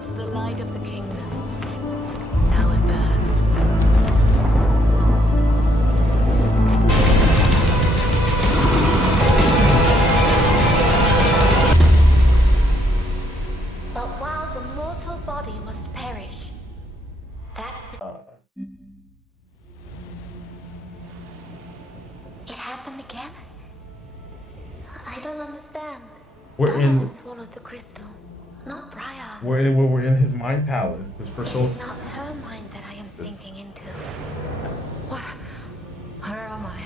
once the light of the kingdom. Now it burns. But while the mortal body must perish, that... It happened again? I don't understand. Donovan swallowed the crystal, not Briar. We're in his mind palace. His persona. It's not her mind that I am sinking into. What? Where am I?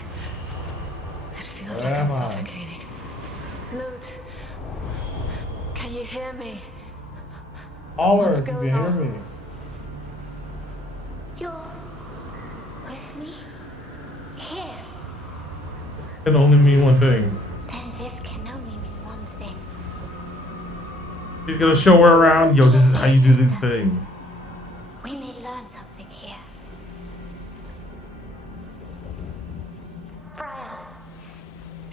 It feels like I'm suffocating. Loot, can you hear me? What's going on? Me. You're with me? Here. This can only mean one thing. Then this can only mean one thing. He's gonna show her around. Yo, this is how you do this thing. We may learn something here. Briar,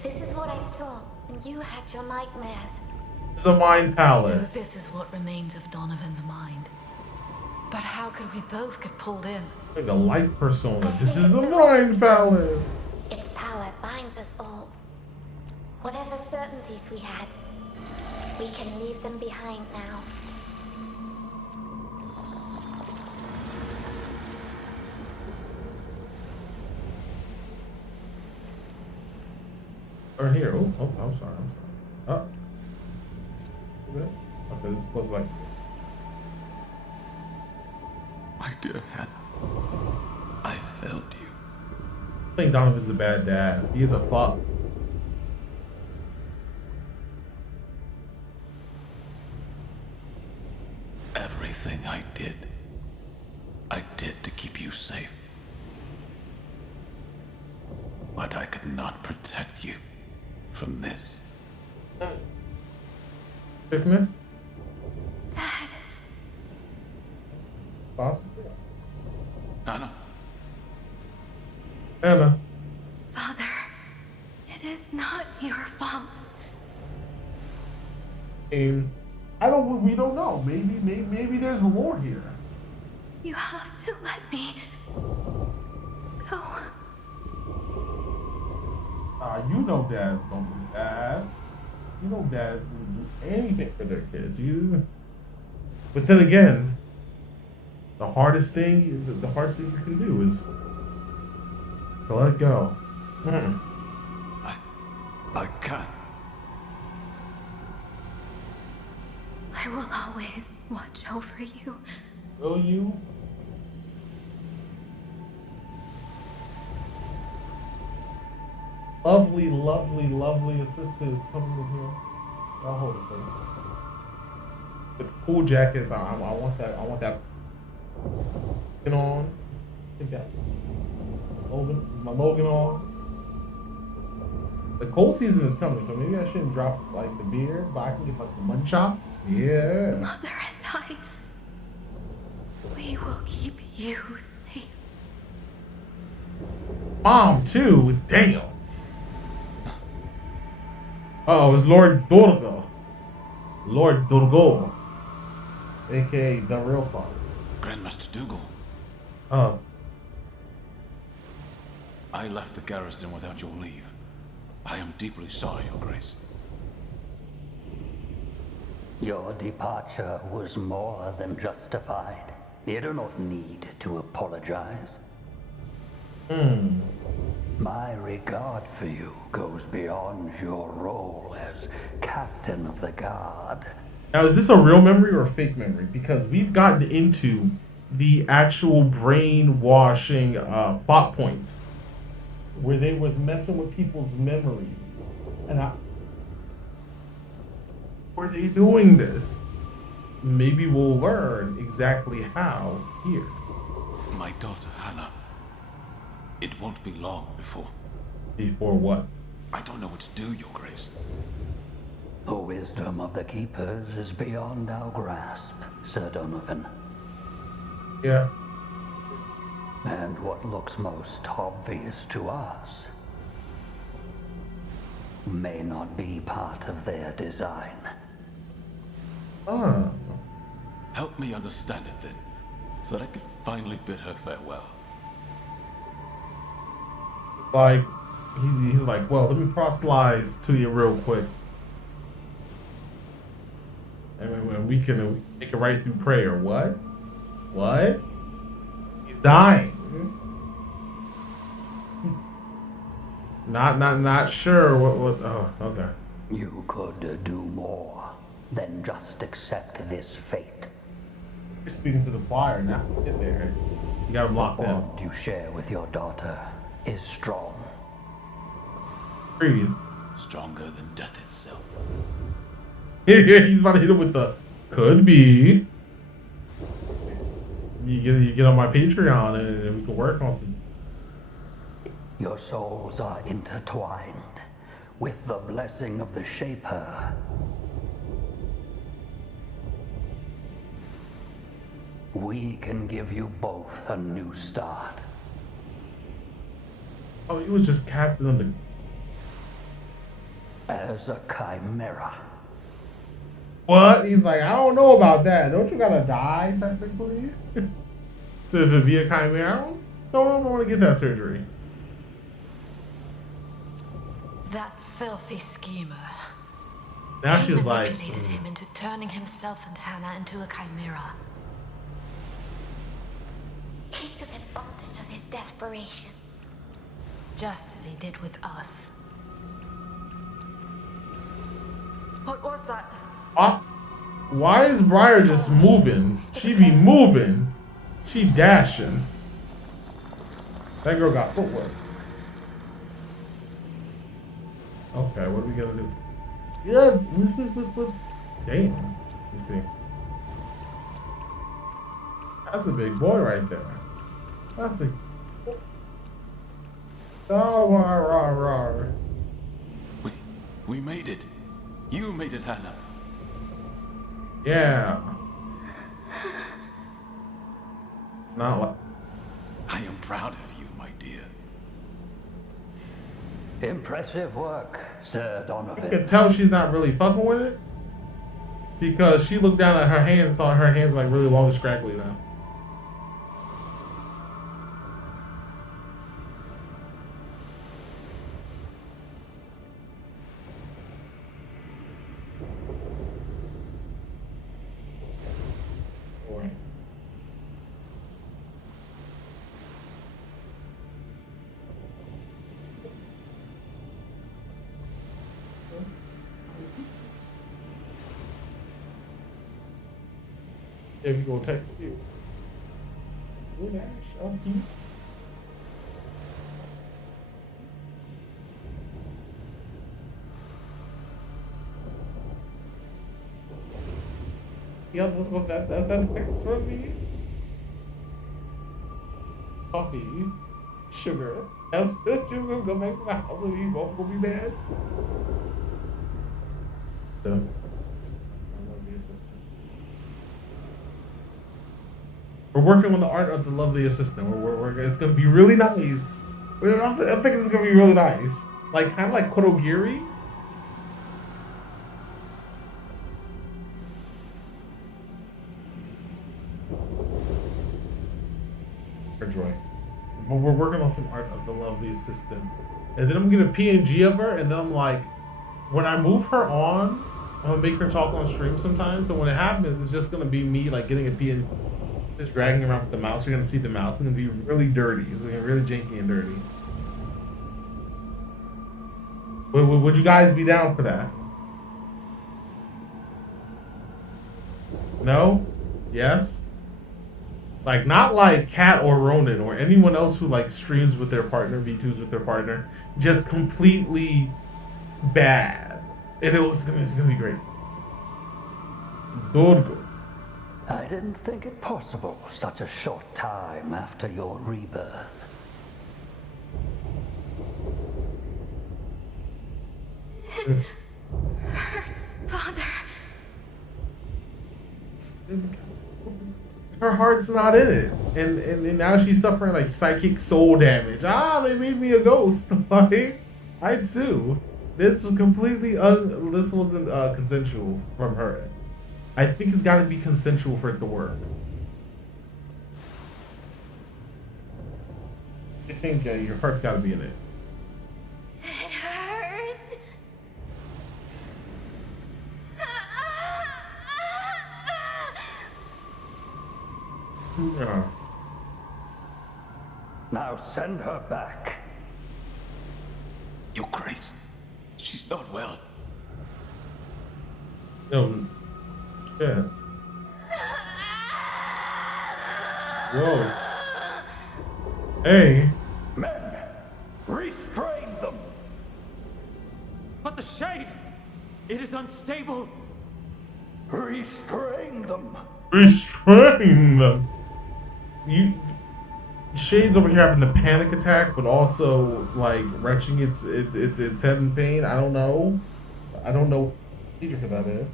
this is what I saw when you had your nightmares. It's a mind palace. So this is what remains of Donovan's mind. But how could we both get pulled in? Like a light persona. This is the mind palace. Its power binds us all. Whatever certainties we had, we can leave them behind now. Or here. Oh, I'm sorry. Oh. Okay, this is close like. My dear Hannah, I failed you. I think Donovan's a bad dad. He is a fuck. Everything I did to keep you safe. But I could not protect you from this. Sickness? Dad. Possible. Hannah. Anna. Father, it is not your fault. We don't know. Maybe there's lore here. You have to let me go. You know dads don't do that. You know dads don't do anything for their kids. But then again, the hardest thing you can do is to let go. I can't. I will always watch over you. Will you? Lovely, lovely, lovely assistant is coming in here. I'll hold it for you. With cool jackets, I want that. I want that. Logan on. Get that. My Logan on. The cold season is coming, so maybe I shouldn't drop like the beard, but I can get like the mud chops. Yeah. Mother and I, we will keep you safe. Mom too. Damn. Oh, it's Lord Durgo. Lord Durgo. AKA the real father. Grandmaster Dougal, I left the garrison without your leave. I am deeply sorry, Your Grace. Your departure was more than justified. You do not need to apologize. My regard for you goes beyond your role as captain of the guard. Now, is this a real memory or a fake memory? Because we've gotten into the actual brainwashing plot point where they was messing with people's memories. And were they doing this? Maybe we'll learn exactly how here. My daughter, Hannah. It won't be long before. Before what? I don't know what to do, Your Grace. The wisdom of the Keepers is beyond our grasp, Sir Donovan. Yeah. And what looks most obvious to us may not be part of their design. Ah. Help me understand it then, so that I can finally bid her farewell. It's like, he's like, well, let me proselytize to you real quick. And we can make it right through prayer. What? What? He's dying. Not sure what, oh, okay. You could do more than just accept this fate. You're speaking to the choir now. Get there. You got him locked The in. bond you share with your daughter is strong. Period. Stronger than death itself. He's about to hit him with the could be. You get on my Patreon and we can work on some. Your souls are intertwined with the blessing of the Shaper. We can give you both a new start. Oh, he was just captain of the. As a chimera. What? He's like, I don't know about that. Don't you gotta die technically? Does it be a chimera? I don't want to get that surgery. That filthy schemer. Now He she's like, manipulated him into turning himself and Hannah into a chimera. He took advantage of his desperation. Just as he did with us. What was that? why is Briar just moving? She be moving. She dashing. That girl got footwork. Okay, what are we gonna do? Yeah, damn. Let me see. That's a big boy right there. That's a. Oh, rah. We made it. You made it, Hannah. Yeah. It's not like. I am proud of you, my dear. Impressive work, Sir You Donovan. can tell she's not really fucking with it because she looked down at her hands, saw her hands like really long and scraggly now. If you gonna text you. Good Ash, okay. Yep, that's that text from me. Coffee, sugar. That's good. You're gonna go back to the house and you both gonna be mad. Done. I love the assistant. We're working on the art of the lovely assistant. It's gonna be really nice. I think it's gonna be really nice. Like kind of like Kurogiri. Joy. But we're working on some art of the lovely assistant, and then I'm gonna get a PNG of her, and then I'm like, when I move her on, I'm gonna make her talk on stream sometimes. So when it happens, it's just gonna be me like getting a PNG. Just dragging around with the mouse. You're gonna see the mouse. It's gonna be really dirty. It's gonna be really janky and dirty. Would you guys be down for that? No? Yes? Like, not like Kat or Ronan or anyone else who like streams with their partner, V2s with their partner. Just completely bad. And it's gonna be great. Good. I didn't think it possible such a short time after your rebirth. Hurts, Father. Her heart's not in it, and now she's suffering like psychic soul damage. They made me a ghost. Like, I too. This was completely this wasn't consensual from her. I think it's got to be consensual for it to work. I think your heart's got to be in it. It hurts. Yeah. Now send her back. Your Grace, she's not well. No. Shit. Whoa. Hey. Men, restrain them. But the shade! It is unstable! Restrain them. Restrain them. Shade's over here having a panic attack, but also like wrenching its head in pain. I don't know what procedure for that is.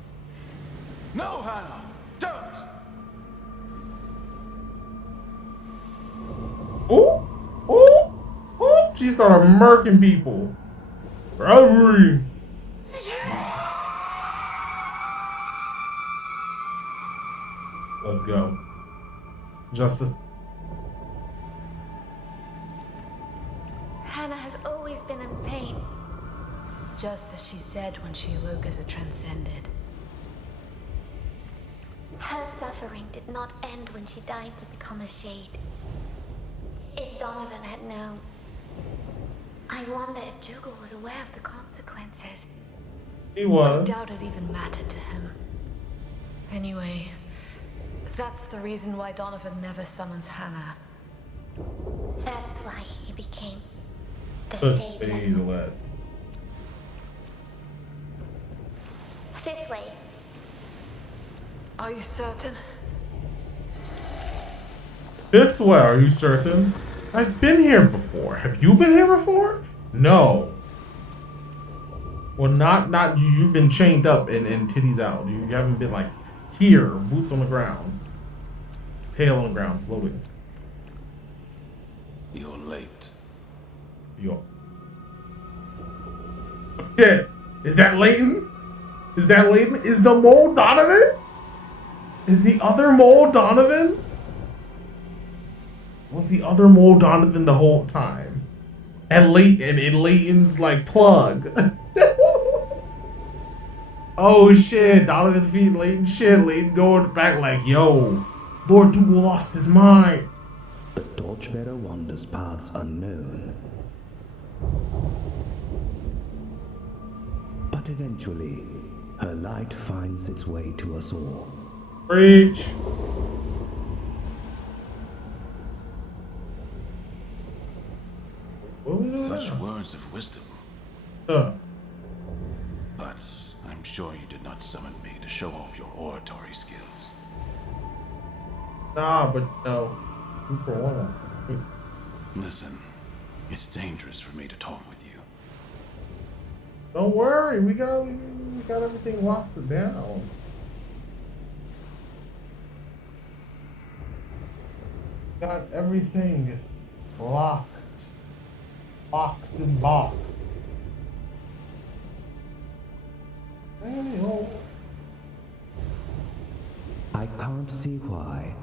No, Hannah, don't! Oh! She started murking people. Bravery. Let's go. Justice. Hannah has always been in pain. Just as she said when she awoke as a transcended. Her suffering did not end when she died to become a shade. If Donovan had known, I wonder if Dougal was aware of the consequences. He was. I doubt it even mattered to him. Anyway, that's the reason why Donovan never summons Hannah. That's why he became the Shadeless. Shadeless. This way. Are you certain? This way, are you certain? I've been here before. Have you been here before? No. Well, not you. You've been chained up and titties out. You haven't been like here, boots on the ground, tail on the ground, floating. You're late. Yo. Okay. Is that Leighton? Is that Leighton? Is the mole Donovan? Is the other mole Donovan? Was the other mole Donovan the whole time? And Leighton's like plug. Oh shit, Donovan feeding Leighton shit. Leighton going back like, yo, Lord Dougal lost his mind. The torchbearer wanders paths unknown. But eventually, her light finds its way to us all. Preach. Such words of wisdom. Uh, But I'm sure you did not summon me to show off your oratory skills. nah, but no. 2 for 1. Listen, it's dangerous for me to talk with you. Don't worry, we got everything locked down. Got everything locked and locked. Hey, I can't see why.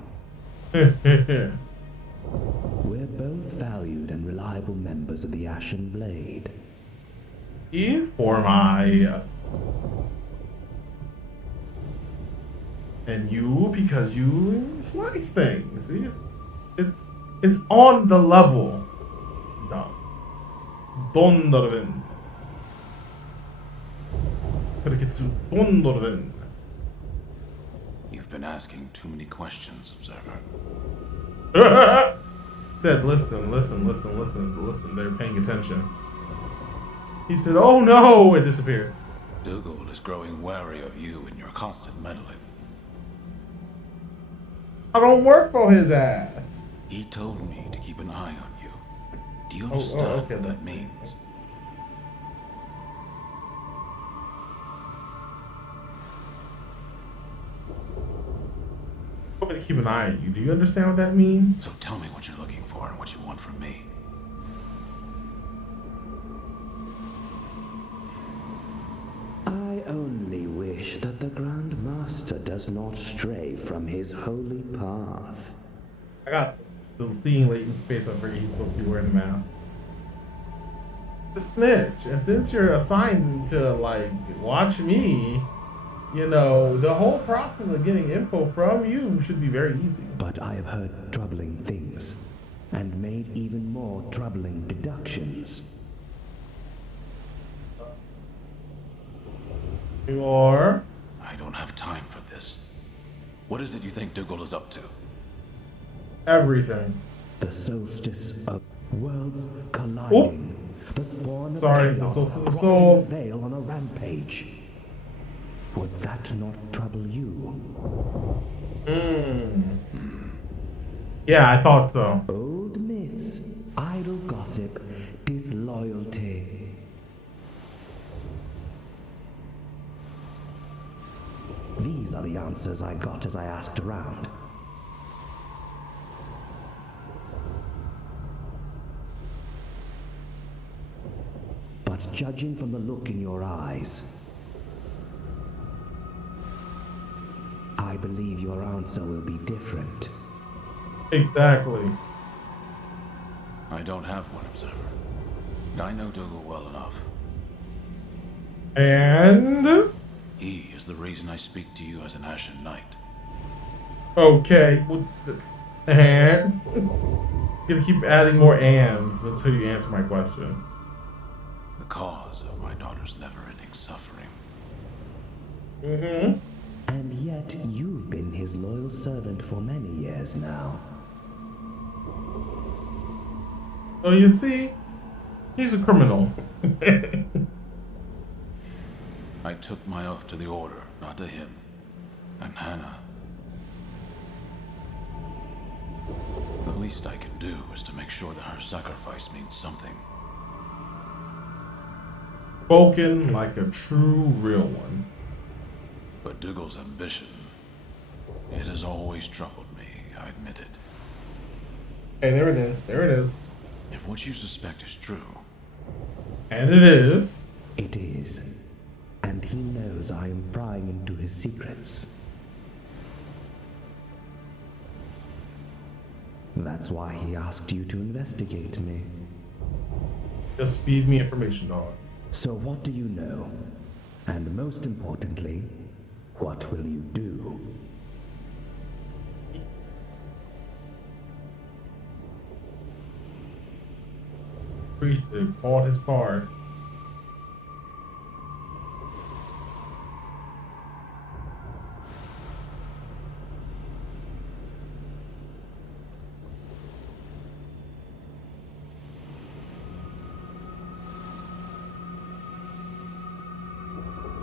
We're both valued and reliable members of the Ashen Blade. For my and you because you slice things. See, it's on the level. Donovan. Donovan. You've been asking too many questions, Observer. Said, listen. They're paying attention. He said, oh no, it disappeared. Dougal is growing wary of you and your constant meddling. I don't work for his ass. He told me to keep an eye on you. Do you understand okay, what that's- that means? I'm going to keep an eye on you. Do you understand what that means? So tell me what you're looking for and what you want from me. I only wish that the Grand Master does not stray from his holy path. I got the seeing latent space over here. He's supposed to be wearing the mask. The snitch, and since you're assigned to like watch me, you know, the whole process of getting info from you should be very easy. But I have heard troubling things, and made even more troubling deductions. You are? I don't have time for this. What is it you think Dougal is up to? Everything. The solstice of worlds colliding. The spawn of Sorry, the chaos solstice of crossing souls. the veil on a rampage. Would that not trouble you? Yeah, I thought so. Old myths, idle gossip, disloyalty. These are the answers I got as I asked around. But judging from the look in your eyes, I believe your answer will be different. Exactly. I don't have one observer. And I know Dougal well enough. And He is the reason I speak to you as an Ashen Knight. okay, and gonna keep adding more ands until you answer my question. The cause of my daughter's never-ending suffering. And yet you've been his loyal servant for many years now. So you see, he's a criminal. I took my oath to the Order, not to him. And Hannah. The least I can do is to make sure that her sacrifice means something. Spoken like a true real one. But Dougal's ambition, it has always troubled me, I admit it. Hey, there it is. There it is. If what you suspect is true, And it is. It is. And he knows I am prying into his secrets. That's why he asked you to investigate me. Just feed me information, dog. So what do you know? And most importantly, what will you do? Priest bought his card.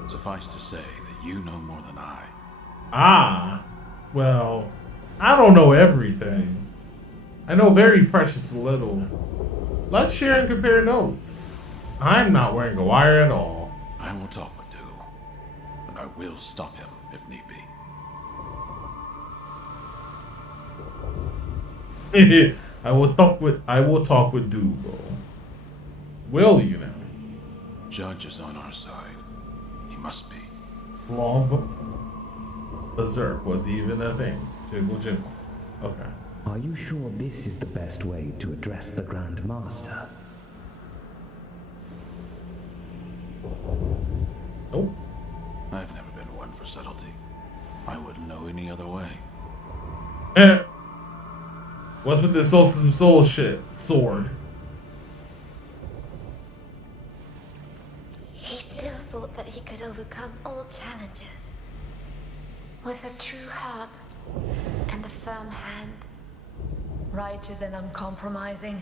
suffice to say that you know more than I. Ah, well, I don't know everything. I know very precious little. Let's share and compare notes. I'm not wearing a wire at all. I will talk with Dougal, and I will stop him if need be. I will talk with Dougal. Will you now? Judge is on our side. He must be. Long Berserk was even a thing. Jiggle jiggle. Okay. Are you sure this is the best way to address the Grand Master? Nope. I've never been one for subtlety. I wouldn't know any other way. What's with this Solstice of Soul shit? Sword. He still thought that he could overcome all challenges. With a true heart and a firm hand. Righteous and uncompromising.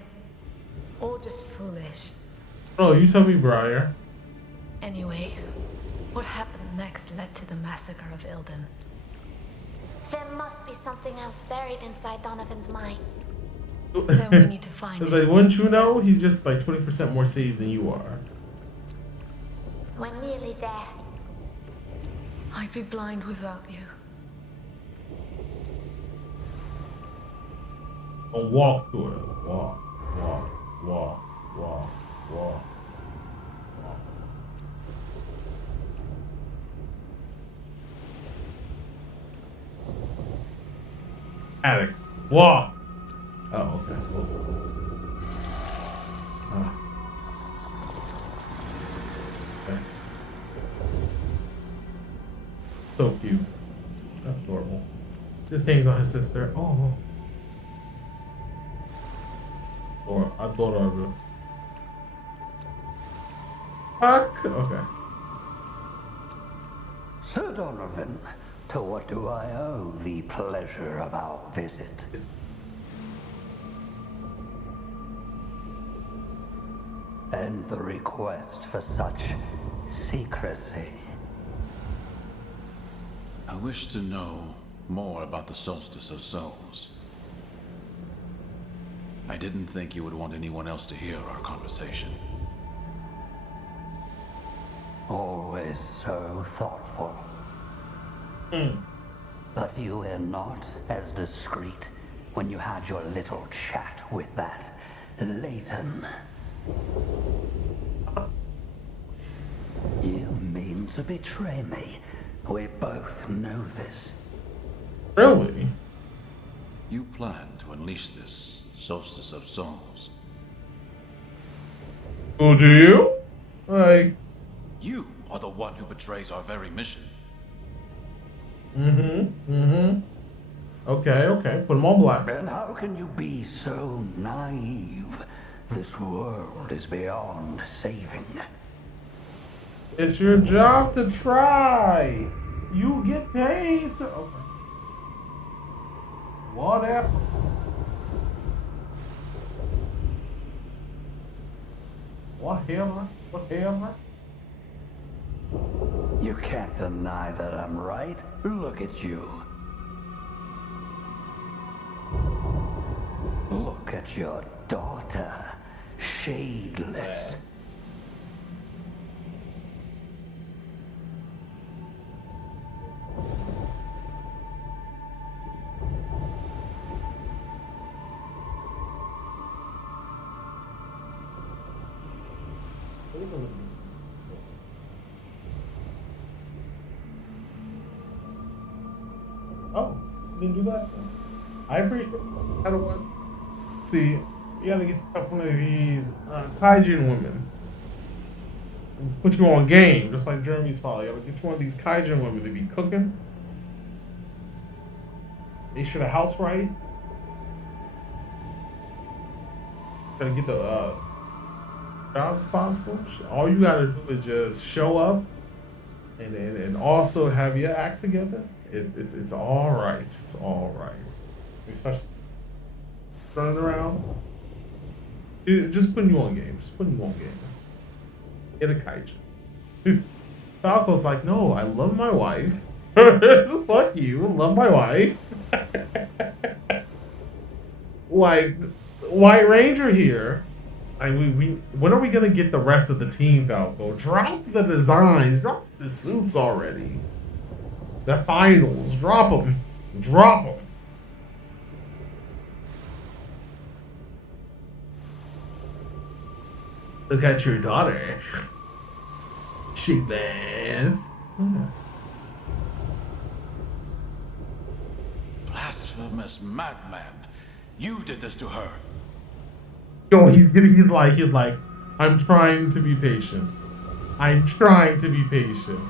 Or just foolish. Oh, you tell me, Briar. Anyway, what happened next led to the massacre of Ilden. There must be something else buried inside Donovan's mind. Then we need to find It's it. like, wouldn't you know? He's just like 20% more saved than you are. We're nearly there. I'd be blind without you. Don't walk through it. Walk, walk, walk, walk, walk. Attic. Wall. Oh, okay. Okay. So cute. That's adorable. Just hangs on his sister. Oh. Or I thought I would. Fuck. Okay. Sir Donovan, to what do I owe the pleasure of our visit? And the request for such secrecy. I wish to know more about the Solstice of Souls. I didn't think you would want anyone else to hear our conversation. Always so thoughtful. But you were not as discreet when you had your little chat with that Leighton. You mean to betray me? We both know this. Really? You plan to unleash this Solstice of Souls. Oh, do you? Like. You are the one who betrays our very mission. Okay, okay. Put them on black. Then how can you be so naive? This world is beyond saving. It's your job to try. You get paid to. Okay. Whatever. Whatever. You can't deny that I'm right. Look at you. Look at your daughter. Shadeless. Oh, didn't do that? I appreciate it. I don't want. See, you gotta get one of these kaijin women. And put you on game, just like Jeremy's father. You gotta get you one of these kaijin women to be cooking. Make sure the house right. Gotta get the job if possible. All you gotta do is just show up and also have your act together. It's all right. It's all right. You start running around. Just putting you on game. Just putting you on game. Get a kaiju. Falco's like, no, I love my wife. Fuck you. Love my wife. Like, White Ranger here. When are we gonna get the rest of the team, Falco? Drop the designs. Drop the suits already. The finals. Drop them. Drop them. Look at your daughter. She bass. Blasphemous madman. You did this to her. Yo, he's like, I'm trying to be patient. I'm trying to be patient.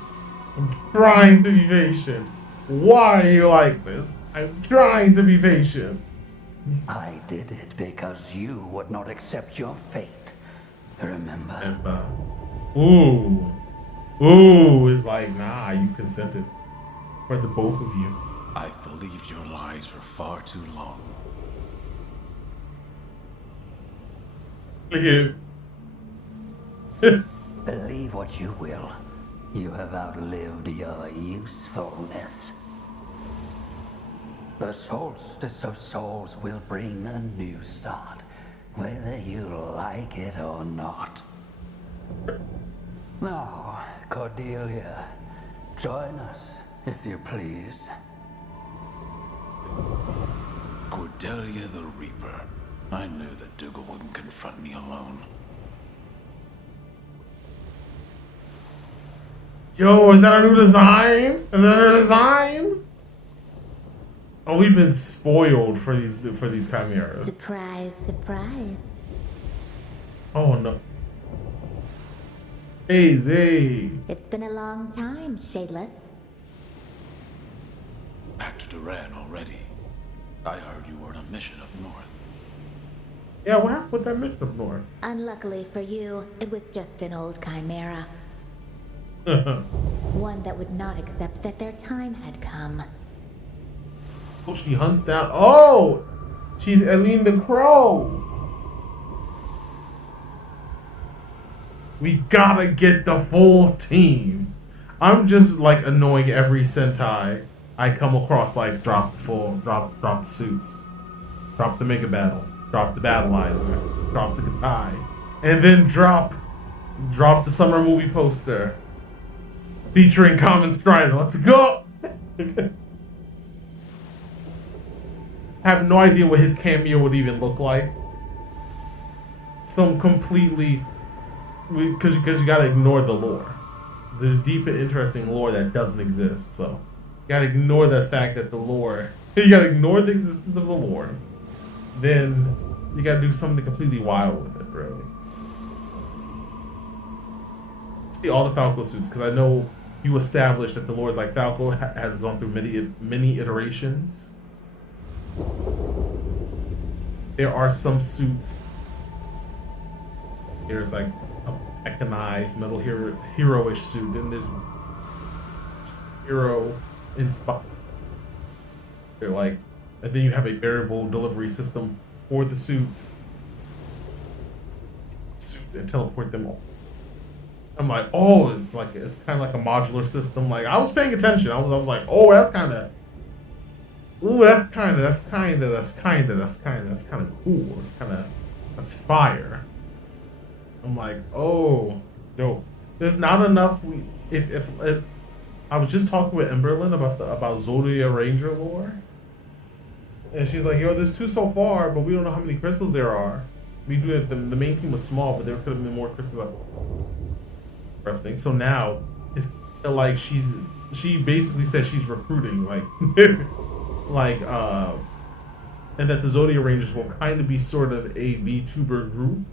I'm trying to be patient. Why are you like this? I'm trying to be patient. I did it because you would not accept your fate. Remember? Ooh, it's like, nah, you consented. For the both of you. I've believed your lies for far too long. Look at Believe what you will. You have outlived your usefulness. The Solstice of Souls will bring a new start, whether you like it or not. Now, Cordelia, join us, if you please. Cordelia the Reaper. I knew that Dougal wouldn't confront me alone. Yo, is that a new design? Is that a design? Oh, we've been spoiled for these chimeras. Surprise, surprise. Oh no. Hey, Zay. It's been a long time, Shadeless. Back to Duran already. I heard you were on a mission up north. Yeah, what happened with that mission up north? Unluckily for you, it was just an old chimera. One that would not accept that their time had come. Oh, she hunts down. Oh, she's Eileen the Crow. We gotta get the full team. I'm just like annoying every Sentai I come across. Like drop the suits, drop the mega battle, drop the battleizer, drop the Gatai, and then drop the summer movie poster featuring Common Strider. Let's go. Have no idea what his cameo would even look like. Some completely, because you gotta ignore the lore. There's deep and interesting lore that doesn't exist, so you gotta ignore the fact that the lore. You gotta ignore the existence of the lore. Then you gotta do something completely wild with it, really. See all the Falco suits, because I know you established that the lore is like Falco has gone through many iterations. There are some suits. There's like a mechanized metal hero-ish suit. Then there's hero inspired. They're like, and then you have a variable delivery system for the suits and teleport them all. I'm like, oh, it's kind of like a modular system. Like I was paying attention. I was like, oh, that's kind of. Ooh, that's kind of cool. That's fire. I'm like, oh, dope. There's not enough. If I was just talking with Emberlyn about Zodia Ranger lore, and she's like, yo, there's 2 so far, but we don't know how many crystals there are. We do it. The main team was small, but there could have been more crystals. Interesting. So now it's like she basically said she's recruiting like. And that the Zodia Rangers will kind of be sort of a VTuber group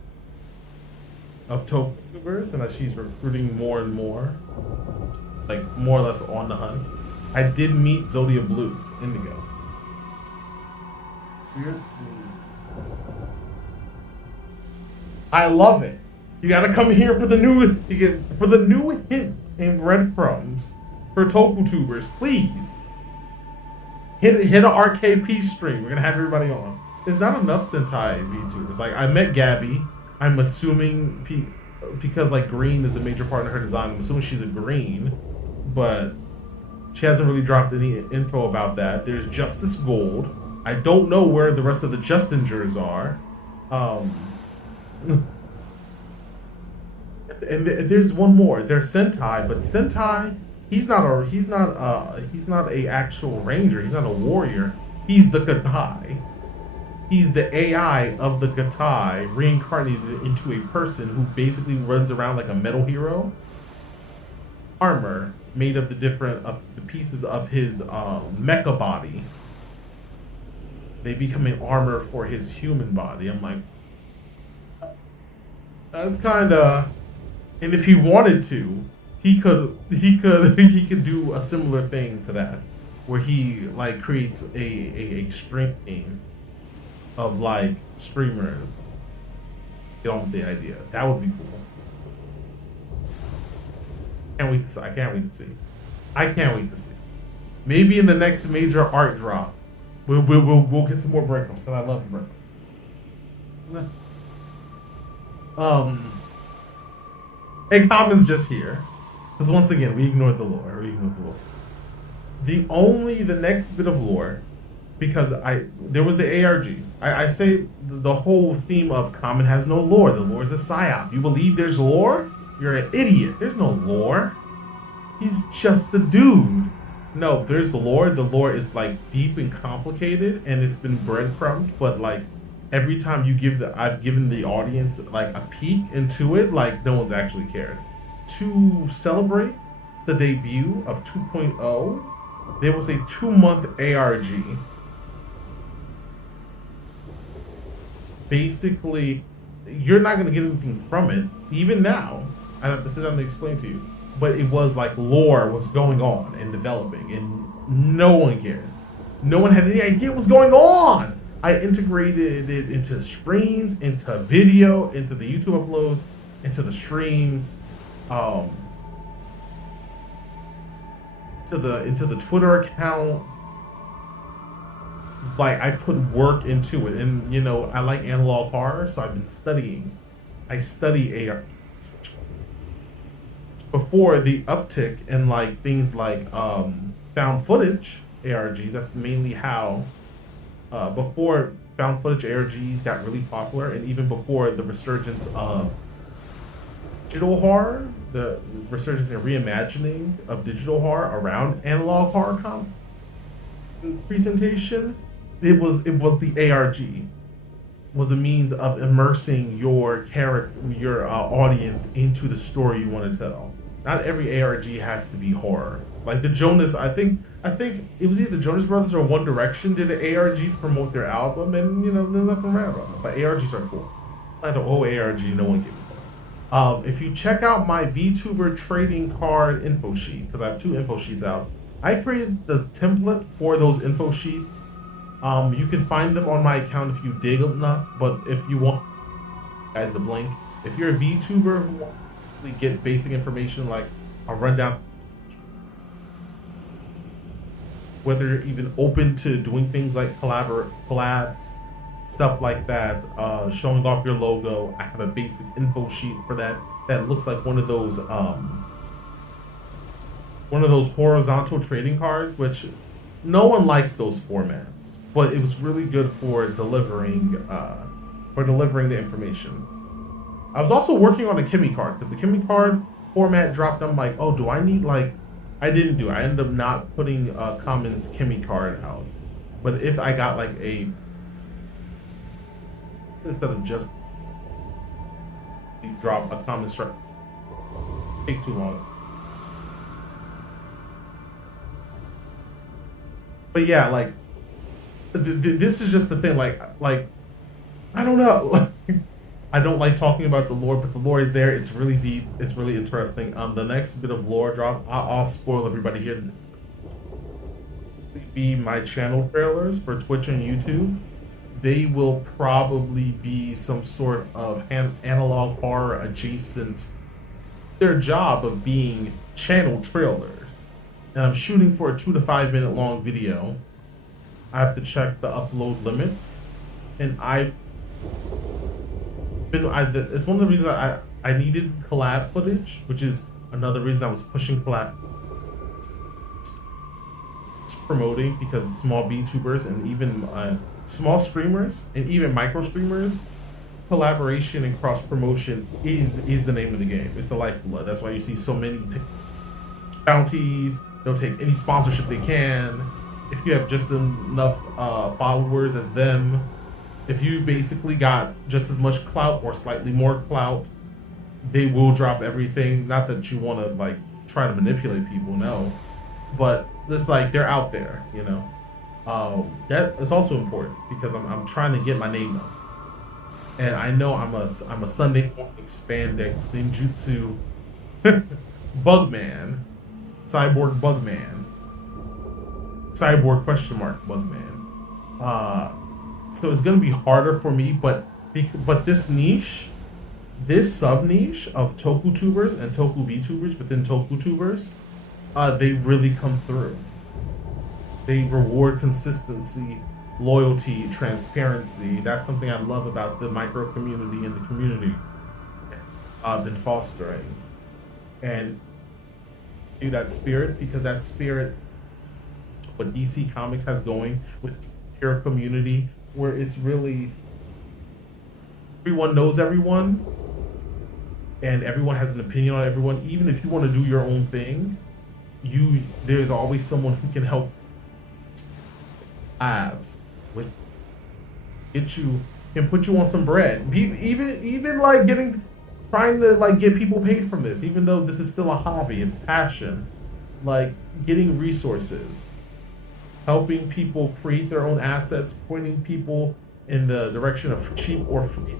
of Tokutubers, and that she's recruiting more and more, like more or less on the hunt. I did meet Zodia Blue, Indigo. I love it. You gotta come here for the new hint in breadcrumbs for Tokutubers, please. Hit an RKP stream. We're gonna have everybody on. There's not enough Sentai VTubers. Like I met Gabby. I'm assuming because like green is a major part in her design. I'm assuming she's a green, but she hasn't really dropped any info about that. There's Justice Gold. I don't know where the rest of the Justingers are. And there's one more. There's Sentai, but Sentai. He's not a actual ranger. He's not a warrior. He's the Gatai. He's the AI of the Gatai reincarnated into a person who basically runs around like a metal hero. Armor made of the pieces of his mecha body. They become an armor for his human body. I'm like, that's kind of, and if he wanted to. He could do a similar thing to that, where he like creates a stream team of like streamers. Get on with the idea. That would be cool. I can't wait to see. Maybe in the next major art drop, we'll get some more breadcrumbs because I love breadcrumbs. And Common's just here. Because once again, we ignored the lore. The next bit of lore, because there was the ARG. I say the whole theme of Common has no lore. The lore is a psyop. You believe there's lore? You're an idiot. There's no lore. He's just the dude. No, there's lore. The lore is like deep and complicated, and it's been breadcrumbed. But like every time I've given the audience like a peek into it, like no one's actually cared. To celebrate the debut of 2.0, there was a 2-month ARG basically, you're not gonna get anything from it. Even now, I have to sit down and explain to you. But it was like lore was going on and developing, and no one cared. No one had any idea what was going on. I integrated it into streams, into video, into the YouTube uploads, into the streams, into the Twitter account. Like, I put work into it, and you know, I like analog horror, so I've been studying. I study AR. Before the uptick in like things like found footage ARGs, that's mainly how before found footage ARGs got really popular, and even before the resurgence of digital horror, the resurgence and reimagining of digital horror around analog horror presentation, it was the ARG was a means of immersing your character, your audience into the story you want to tell. Not every ARG has to be horror. Like the Jonas, I think it was either the Jonas Brothers or One Direction did an ARG to promote their album, and you know, there's nothing wrong about it. But ARGs are cool. Like the whole ARG, no one gives a fuck. If you check out my VTuber trading card info sheet, because I have 2 info sheets out, I created the template for those info sheets. You can find them on my account if you dig enough, but if you want guys to blink, if you're a VTuber who wants to get basic information like a rundown, whether you're even open to doing things like collabs, stuff like that, showing off your logo, I have a basic info sheet for that looks like one of those horizontal trading cards, which no one likes those formats, but it was really good for delivering the information. I was also working on a Kimmy card, because the Kimmy card format dropped. I'm like, oh, do I need like, I didn't do it. I ended up not putting Commons Kimmy card out. But if I got like a, instead of just drop a common structure, take too long. But yeah, like, this is just the thing, like, I don't know. I don't like talking about the lore, but the lore is there. It's really deep. It's really interesting. The next bit of lore drop, I'll spoil everybody here. Be my channel trailers for Twitch and YouTube. They will probably be some sort of analog horror adjacent. Their job of being channel trailers. And I'm shooting for a 2 to 5 minute long video. I have to check the upload limits, and it's one of the reasons I needed collab footage, which is another reason I was pushing collab promoting, because small VTubers and even small streamers and even micro streamers, collaboration and cross promotion is the name of the game. It's the lifeblood. That's why you see so many bounties. They'll take any sponsorship they can. If you have just enough followers as them, if you've basically got just as much clout or slightly more clout, they will drop everything. Not that you want to like try to manipulate people, no, but it's like they're out there, you know. That is also important because I'm trying to get my name up, and I know I'm a Sunday morning spandex ninjutsu Bugman, cyborg Bugman, cyborg Bugman. So it's gonna be harder for me, but this niche, this sub niche of Toku tubers and Toku VTubers within Toku tubers, they really come through. They reward consistency, loyalty, transparency. That's something I love about the micro community and the community I've been fostering. And do that spirit, because that spirit, what DC Comics has going with pure community, where it's really everyone knows everyone and everyone has an opinion on everyone. Even if you want to do your own thing, there's always someone who can help lives with can put you on some bread. Even like trying to like get people paid from this, even though this is still a hobby, it's passion. Like getting resources, helping people create their own assets, pointing people in the direction of cheap or free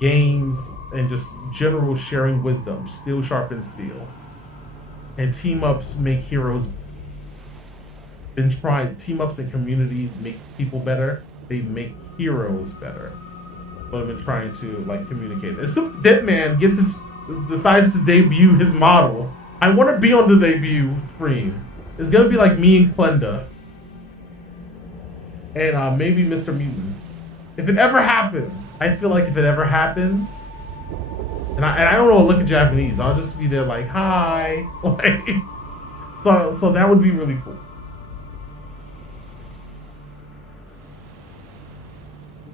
games and just general sharing wisdom. Steel sharpens steel. And team ups make heroes. Team ups and communities make people better. They make heroes better. What I've been trying to like communicate. As soon as Deadman decides to debut his model, I want to be on the debut screen. It's gonna be like me and Klenda, and maybe Mr. Mutants. If it ever happens, I feel like if it ever happens, and I don't know, look at Japanese. I'll just be there like, hi, like, so that would be really cool.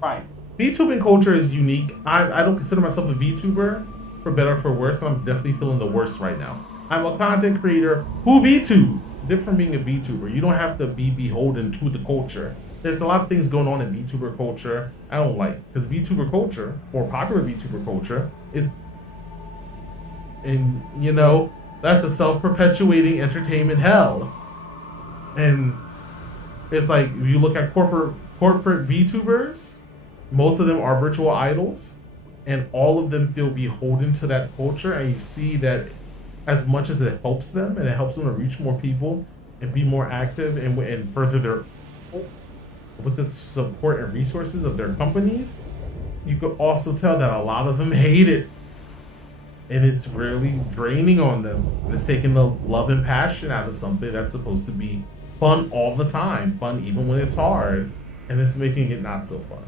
Right. VTubing culture is unique. I don't consider myself a VTuber, for better or for worse, and I'm definitely feeling the worst right now. I'm a content creator who VTubes. Different from being a VTuber. You don't have to be beholden to the culture. There's a lot of things going on in VTuber culture I don't like. Because VTuber culture, or popular VTuber culture, is, and you know, that's a self-perpetuating entertainment hell. And it's like, if you look at corporate VTubers, most of them are virtual idols, and all of them feel beholden to that culture. And you see that as much as it helps them, and it helps them to reach more people and be more active and further their, with the support and resources of their companies, you could also tell that a lot of them hate it. And it's really draining on them. It's taking the love and passion out of something that's supposed to be fun all the time. Fun even when it's hard. And it's making it not so fun.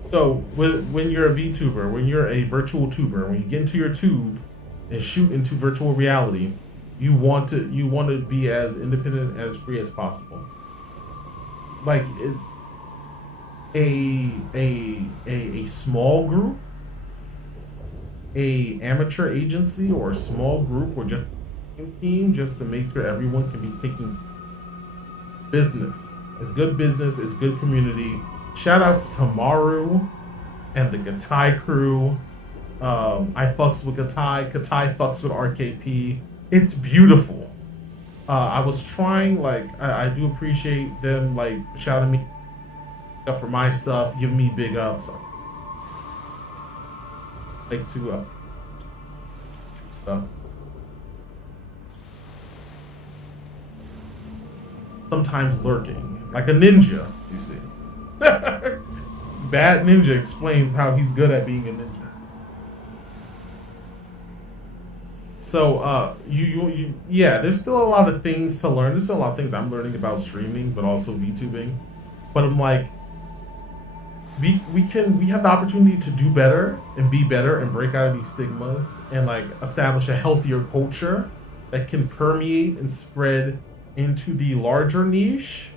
So when you're a VTuber, when you're a virtual tuber, when you get into your tube and shoot into virtual reality, you want to be as independent, as free as possible. Like a small group, a amateur agency, or a small group, or just a team, just to make sure everyone can be taking business. It's good business, it's good community. Shout outs to Maru and the Gatai crew. I fucks with Gatai fucks with RKP. It's beautiful. I was trying, like, I do appreciate them, like, shouting me up for my stuff, giving me big ups. Like, to stuff. Sometimes lurking, like a ninja, you see. Bad Ninja explains how he's good at being a ninja. So, yeah, there's still a lot of things to learn. There's still a lot of things I'm learning about streaming, but also VTubing. But I'm like, we have the opportunity to do better and be better and break out of these stigmas and like establish a healthier culture that can permeate and spread into the larger niche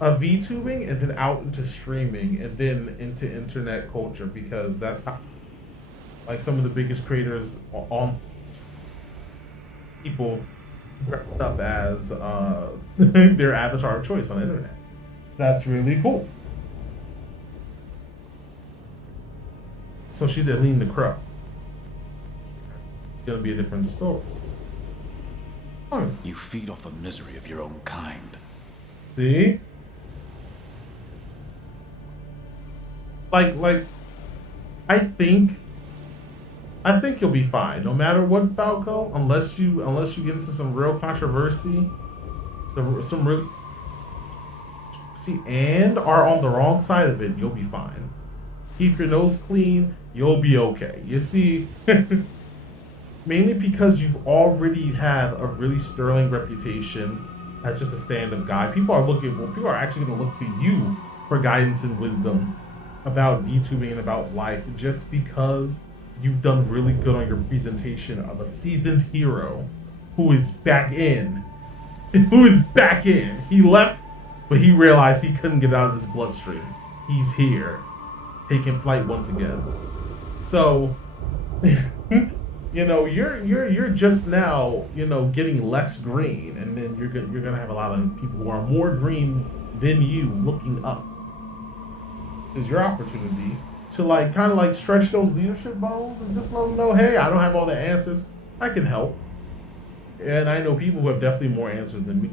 of VTubing, and then out into streaming, and then into internet culture, because that's how, like, some of the biggest creators on people dressed up as their avatar of choice on the internet. So that's really cool. So she's Eileen the Crow. It's gonna be a different story. You feed off the misery of your own kind. See? Like, I think you'll be fine, no matter what, Falco. Unless you get into some real controversy, some real, see, and are on the wrong side of it, you'll be fine. Keep your nose clean, you'll be okay. You see, mainly because you've already had a really sterling reputation as just a stand-up guy. People are actually going to look to you for guidance and wisdom about VTubing and about life, just because you've done really good on your presentation of a seasoned hero who is back in. He left, but he realized he couldn't get out of his bloodstream. He's here, taking flight once again. So, you know, you're just now, you know, getting less green, and then you're gonna have a lot of people who are more green than you looking up. Is your opportunity to, like, kind of like stretch those leadership bones and just let them know, hey, I don't have all the answers, I can help. And I know people who have definitely more answers than me.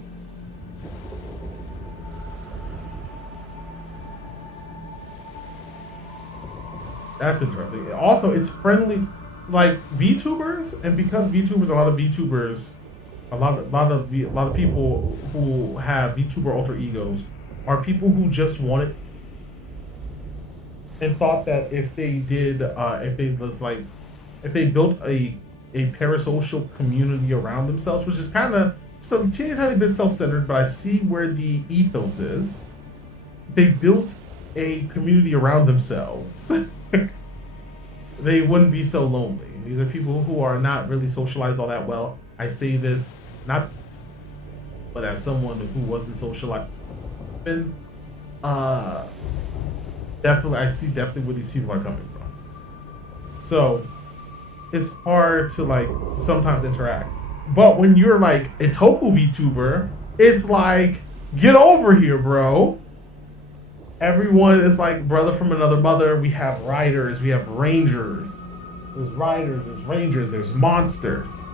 That's interesting. Also, it's friendly, like VTubers, and because VTubers, a lot of VTubers, a lot of people who have VTuber alter egos are people who just wanted and thought that if they did, if they built a parasocial community around themselves, which is kind of some teeny tiny bit self-centered, but I see where the ethos is. They built a community around themselves. They wouldn't be so lonely. These are people who are not really socialized all that well. I say this not, but as someone who wasn't socialized, and definitely I see definitely where these people are coming from. So it's hard to like sometimes interact. But when you're like a Toku VTuber, it's like, get over here, bro. Everyone is like brother from another mother. We have riders, we have rangers. There's riders, there's rangers, there's monsters.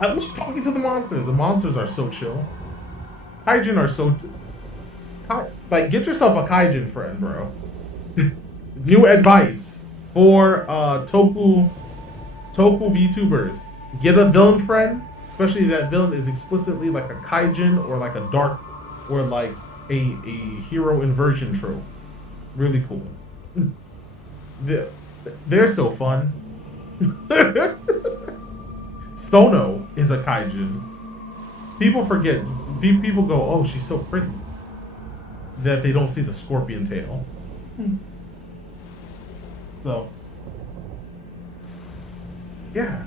I love talking to the monsters. The monsters are so chill. Kaijin are so... Like, get yourself a Kaijin friend, bro. New advice for Toku VTubers. Get a villain friend, especially if that villain is explicitly like a Kaijin or like a dark or like a hero inversion trope. Really cool. They're so fun. Sono is a Kaijin. People forget. People go, oh, she's so pretty. That they don't see the scorpion tail. So, yeah.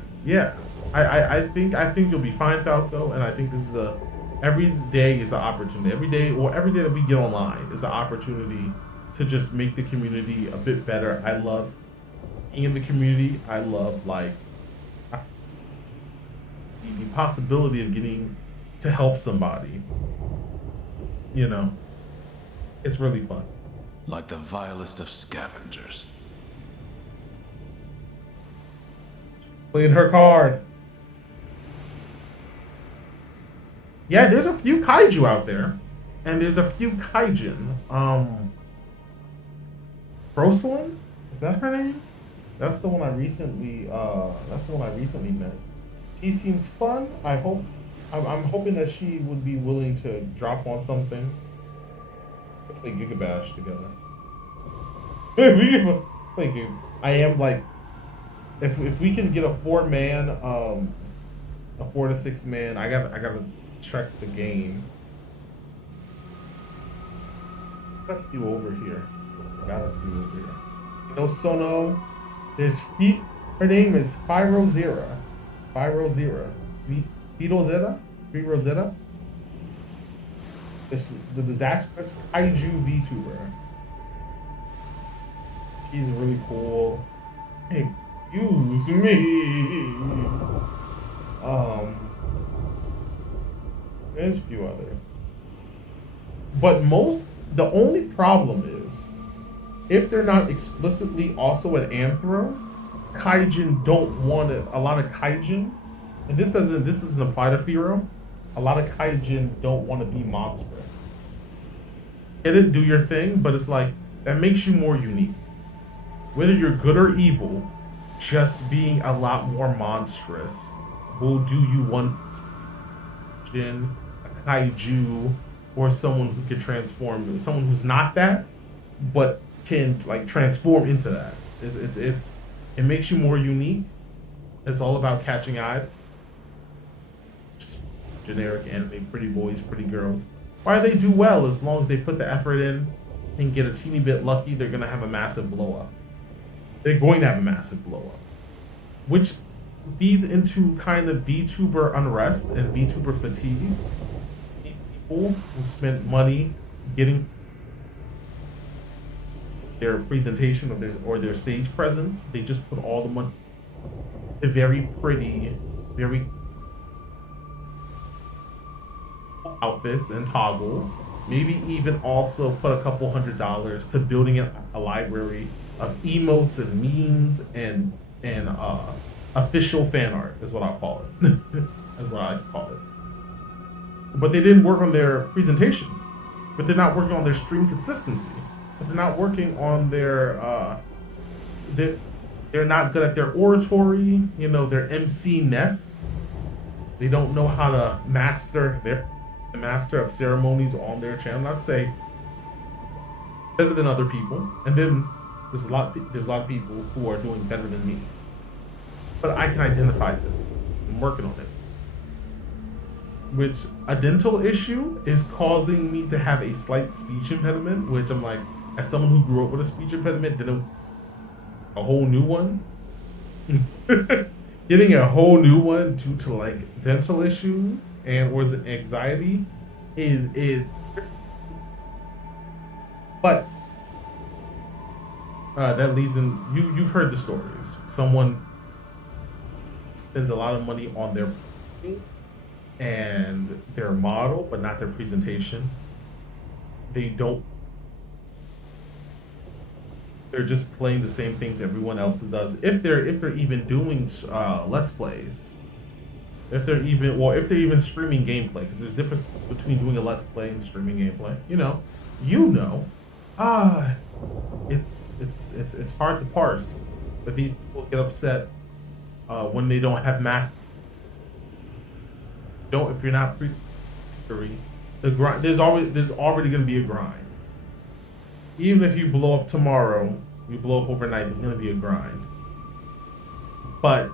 I think you'll be fine, Falco, and I think this is every day is an opportunity. Every day that we get online is an opportunity to just make the community a bit better. I love being in the community. I love like the possibility of getting to help somebody. You know, it's really fun. Like the vilest of scavengers. Playing her card. Yeah, there's a few kaiju out there, and there's a few kaijin. Procelyn? Is that her name? That's the one I recently met. She seems fun. I'm hoping that she would be willing to drop on something. Let's play Giga Bash together. We can play Giga. I am like, if we can get a 4-man, a 4 to 6 man, I gotta check the game. Got a few over here. You know, Sono. There's her name is Phyrozera. Rosetta. This the disastrous kaiju VTuber. She's really cool. Hey, excuse me. There's a few others. But the only problem is, if they're not explicitly also an anthro, kaijin don't want it. A lot of kaijin, and this doesn't apply to Firo. A lot of kaijin don't want to be monstrous. Get it, do your thing, but it's like, that makes you more unique. Whether you're good or evil, just being a lot more monstrous will do you one jin, a kaiju, or someone who can transform, someone who's not that, but can like transform into that. It makes you more unique. It's all about catching eye. It's just generic anime, pretty boys, pretty girls. Why they do well, as long as they put the effort in and get a teeny bit lucky, they're gonna have a massive blow up. They're going to have a massive blow up, which feeds into kind of VTuber unrest and VTuber fatigue. People who spent money getting their presentation or their stage presence, they just put all the money. The very pretty, very outfits and toggles. Maybe even also put a couple $100s to building a library of emotes and memes and official fan art is what I'll call it. That's what I like to call it. But they didn't work on their presentation. But they're not working on their stream consistency. But they're not working on their they're not good at their oratory, you know, their MC-ness. They don't know how to master the master of ceremonies on their channel. Not to say better than other people, and then there's a lot of people who are doing better than me. But I can identify this. I'm working on it. Which a dental issue is causing me to have a slight speech impediment, which I'm like, as someone who grew up with a speech impediment, then a whole new one. Getting a whole new one due to like dental issues and or the anxiety is but that leads in you've heard the stories. Someone spends a lot of money on their and their model, but not their presentation. They're just playing the same things everyone else does. If they're even doing let's plays, if they're even streaming gameplay, because there's a difference between doing a let's play and streaming gameplay. It's hard to parse, but these people get upset when they don't have math. If you're not the grind, there's already gonna be a grind. Even if you blow up tomorrow, you blow up overnight, there's gonna be a grind. But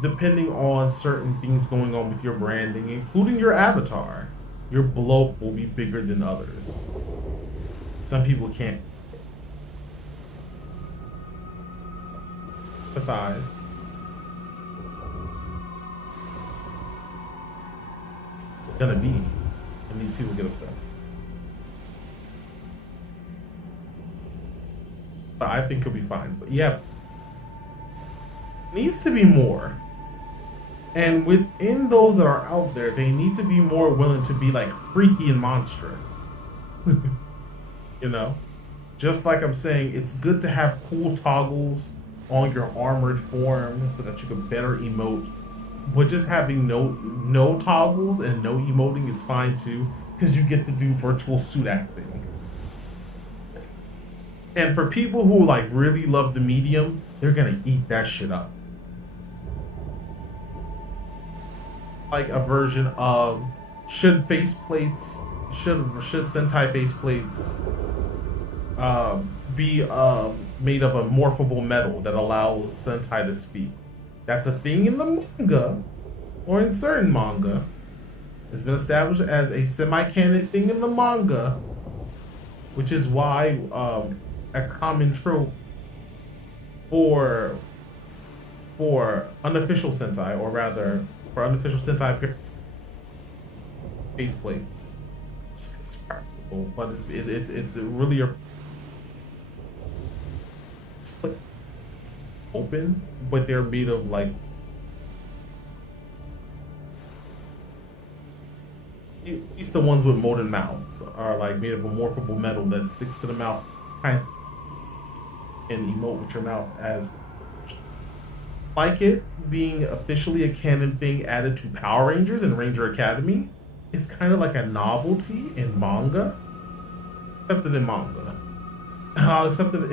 depending on certain things going on with your branding, including your avatar, your blow up will be bigger than others. Some people can't empathize. It's gonna be, and these people get upset. But I think he'll be fine. But yeah, needs to be more. And within those that are out there, they need to be more willing to be like freaky and monstrous. You know? Just like I'm saying, it's good to have cool toggles on your armored form so that you can better emote. But just having no toggles and no emoting is fine too, because you get to do virtual suit acting. And for people who like really love the medium, they're gonna eat that shit up. Like a version of should Sentai faceplates be made of a morphable metal that allows Sentai to speak. That's a thing in the manga, or in certain manga. It's been established as a semi-canon thing in the manga, which is why a common trope for unofficial Sentai, or rather for unofficial Sentai appearance, faceplates. It's practical, but it's really a open, but they're made of like at least the ones with molded mouths are like made of a morphable metal that sticks to the mouth, kind of, and emote with your mouth as like it being officially a canon thing added to Power Rangers and Ranger Academy. It's kind of like a novelty in manga, except in manga. I'll accept it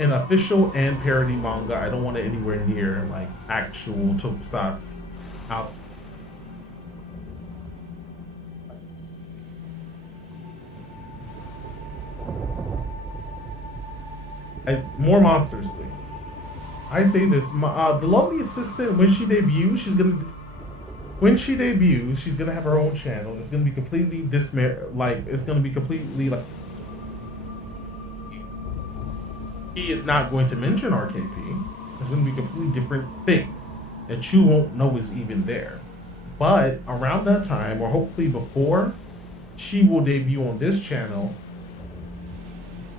in official and parody manga. I don't want it anywhere near like actual tokusatsu out. More monsters, please. I say this, the lovely assistant, when she debuts, she's gonna have her own channel. It's gonna be completely it's gonna be completely like, he is not going to mention RKP. It's gonna be a completely different thing that you won't know is even there. But around that time, or hopefully before, she will debut on this channel,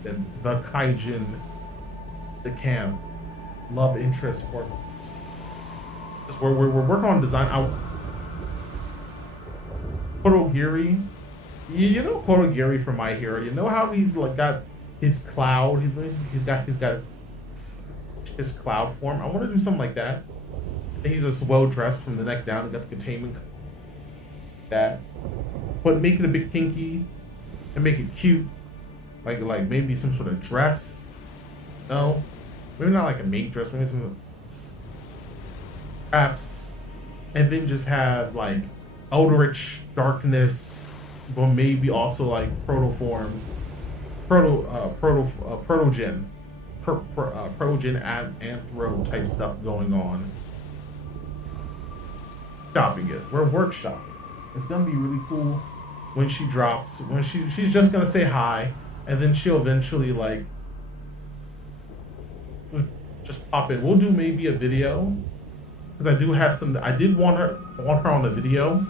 the Kaijin, the camp love interest for we're working on design out. Kotogiri, you know Kotogiri from My Hero. You know how he's like got his cloud. He's got his cloud form. I want to do something like that. He's just well dressed from the neck down and got the containment. That, but make it a bit kinky and make it cute, like maybe some sort of dress. No, maybe not like a maid dress, maybe some straps, and then just have like eldritch darkness, but maybe also like protogen anthro type stuff going on. Shopping it. We're workshopping. It's gonna be really cool when she drops. When she's just gonna say hi, and then she'll eventually like just pop in. We'll do maybe a video, because I do have some. I did want her on the video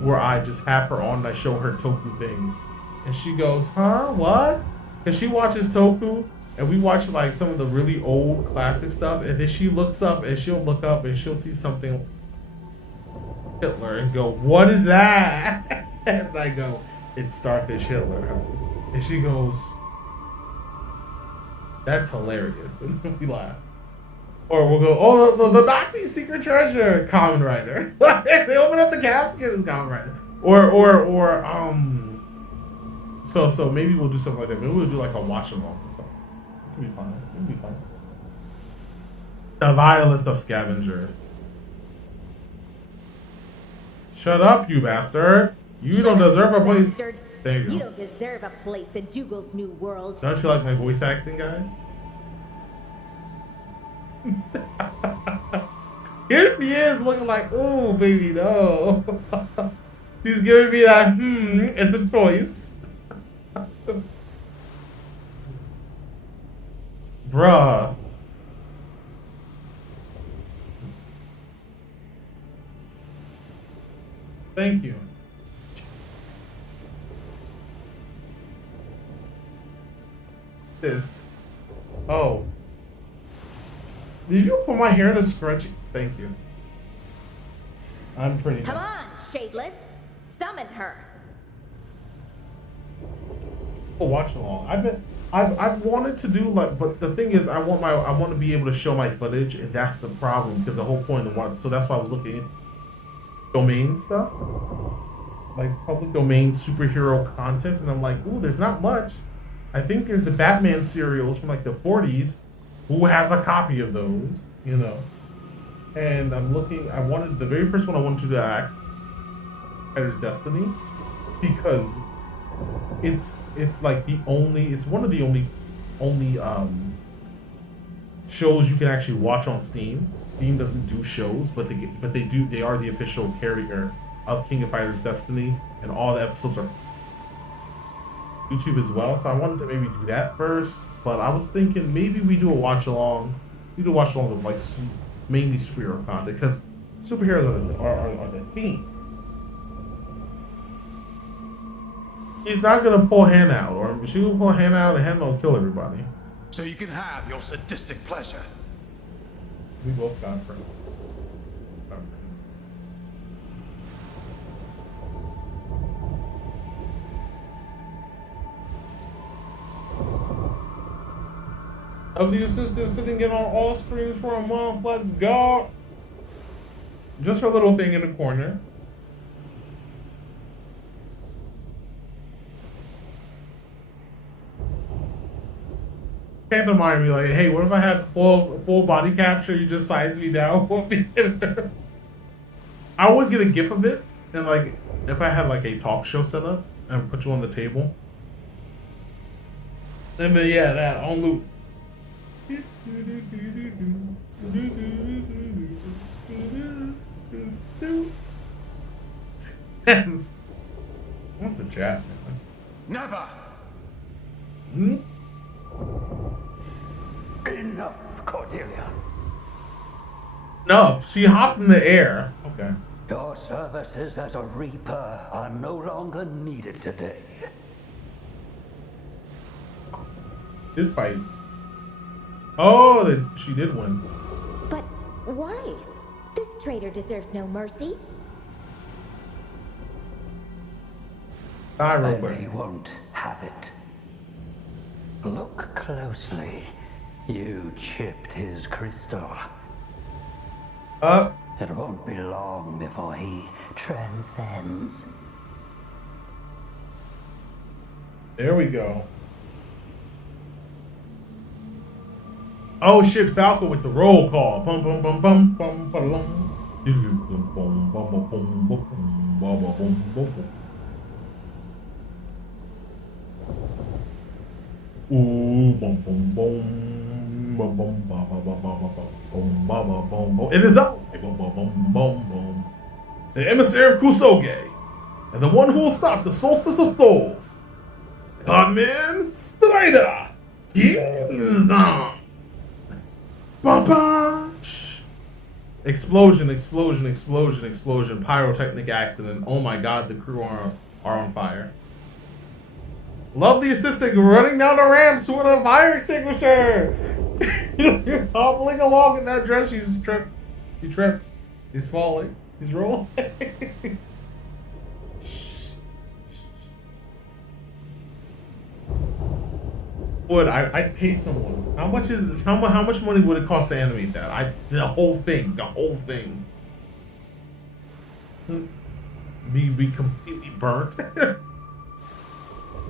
where I just have her on and I show her Toku things, and she goes, "Huh? What?" And she watches Toku, and we watch like some of the really old classic stuff, and then she looks up and she'll look up and she'll see something Hitler and go, "What is that?" And I go, "It's Starfish Hitler." And she goes, "That's hilarious." And we laugh. Or we'll go, "Oh, the Nazi secret treasure, Kamen Rider." They open up the casket as Kamen Rider. So maybe we'll do something like that. Maybe we'll do like a watch along or something. It can be fun. It can be fun. The vilest of scavengers. Shut up, you bastard! You don't deserve a place. There you go. You don't deserve a place in Dougal's new world. Don't you like my voice acting, guys? Here she is looking like, "Oh, baby, no." She's giving me that and the choice. Bruh. Thank you. This. Oh. Did you put my hair in a scrunchie? Thank you. I'm pretty. Come on, Shadeless. Summon her. Oh, watch along. I've wanted to do like, but the thing is, I want to be able to show my footage, and that's the problem, because the whole point of what. So that's why I was looking at domain stuff, like public domain superhero content, and I'm like, ooh, there's not much. I think there's the Batman serials from like the 40s. Who has a copy of those, you know? And I'm looking. I wanted the very first one I wanted to do act Fighter's Destiny, because it's like the only. It's one of the only shows you can actually watch on Steam. Steam doesn't do shows, but they do. They are the official carrier of King of Fighters Destiny, and all the episodes are YouTube as well. So I wanted to maybe do that first, but I was thinking maybe we do a watch along. We do a watch along with like mainly superhero content, because superheroes are the theme. He's not gonna pull Hannah out, or she will pull Hannah out, and Hannah will kill everybody. So you can have your sadistic pleasure. We both got her. Of the assistants sitting in on all screens for a month. Let's go. Just her little thing in the corner. Pantomime me like, "Hey, what if I had full body capture? You just size me down." I would get a gif of it, and like if I had like a talk show set up and put you on the table, and then yeah, that on loop. I want the jazz, man. Never. Enough, Cordelia. No, she hopped in the air. Okay. Your services as a Reaper are no longer needed today. Did fight. Oh, she did win. But why? This traitor deserves no mercy. Die real And quick. he won't have it. Look closely. You chipped his crystal. It won't be long before he transcends. There we go. Oh shit, Falco with the roll call. Bum bum bum bum bum bum bum bum bum bum bum bum bum. Ooh, bum bum bum bum bum bum bum bum bum bum bum bum. It is up. Bum bum bum bum bum. The emissary of Kusoge, and the one who will stop the solstice of souls. Godman Strider. Explosion, explosion, explosion, explosion, pyrotechnic accident. Oh my god, the crew are on fire. Lovely assistant running down the ramps with a fire extinguisher. Hobbling along in that dress. She's tripped. He tripped. He's falling. He's rolling. Would I'd pay someone? How much is how much money would it cost to animate that? The whole thing, be completely burnt.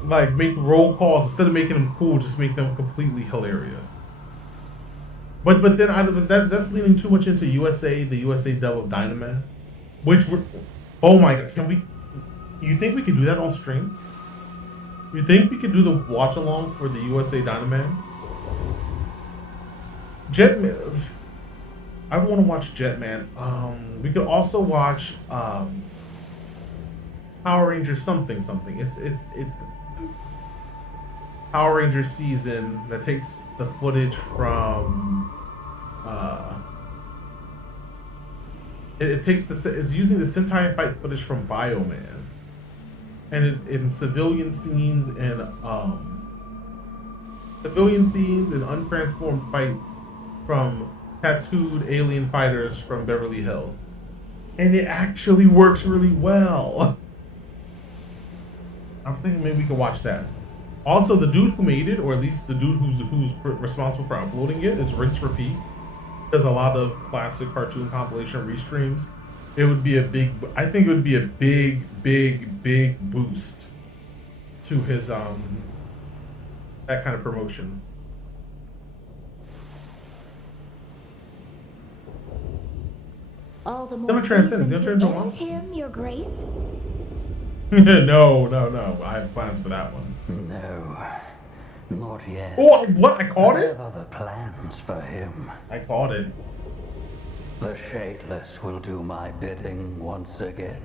Like make roll calls instead of making them cool, just make them completely hilarious. But then that's leaning too much into the USA dub of Dynaman, which we're, oh my god, can we? You think we could do that on stream? You think we could do the watch along for the USA Dynaman? Jetman. I want to watch Jetman. We could also watch Power Rangers something. It's Power Rangers season that takes the footage from it's using the Sentai fight footage from Bioman, and in civilian scenes and civilian themes and untransformed fights from tattooed alien fighters from Beverly Hills, and it actually works really well. I was thinking maybe we could watch that. Also, the dude who made it, or at least the dude who's responsible for uploading it, is Rinse Repeat. Does a lot of classic cartoon compilation restreams. It would be a big, I think it would be a big boost to his that kind of promotion. All the more Gonna transcend. Is reason he gonna turn to into a end monster? him, Your Grace. No. I have plans for that one. No, not yet. Oh, what? I caught I it? have other plans for him. I caught it. The Shapeless will do my bidding once again,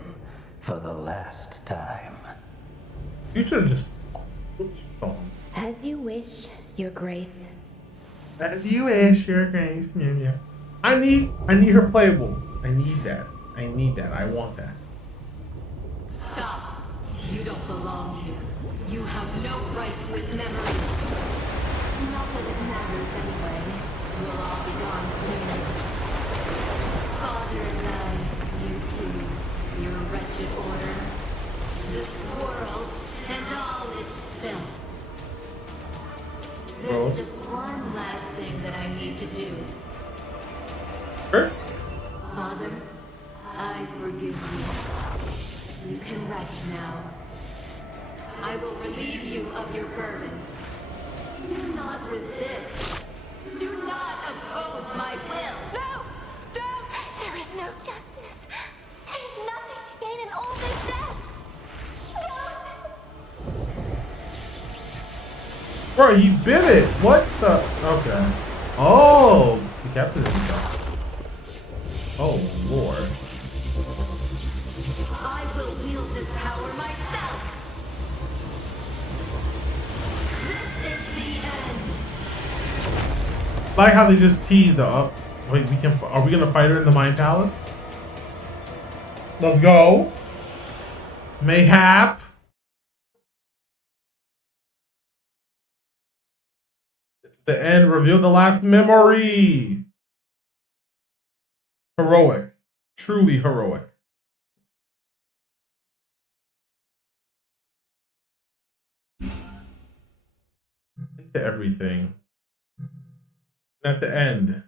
for the last time. You should have just. As you wish, Your Grace. As you wish, Your Grace. Yeah. I need her playable. I need that. I want that. Stop. You don't belong here. You have no right to his memories. Not that it matters anyway. We'll all be gone soon. Father died. You too. Your wretched order. This world and all its filth. There's just one last thing that I need to do. Sure. Father, I forgive you. You can rest now. I will relieve you of your burden. Do not resist. Do not oppose my will. No! Don't! There is no justice. There's nothing to gain in all this death. Don't! Bro, he bit it. What the? Okay. Oh, he kept it himself. Oh, Lord. I will wield this power myself. This is the end. Like how they just teased the up. Wait, are we gonna fight her in the Mind Palace? Let's go. Mayhap. It's the end. Reveal the last memory. Heroic. Truly heroic. Into everything. At the end.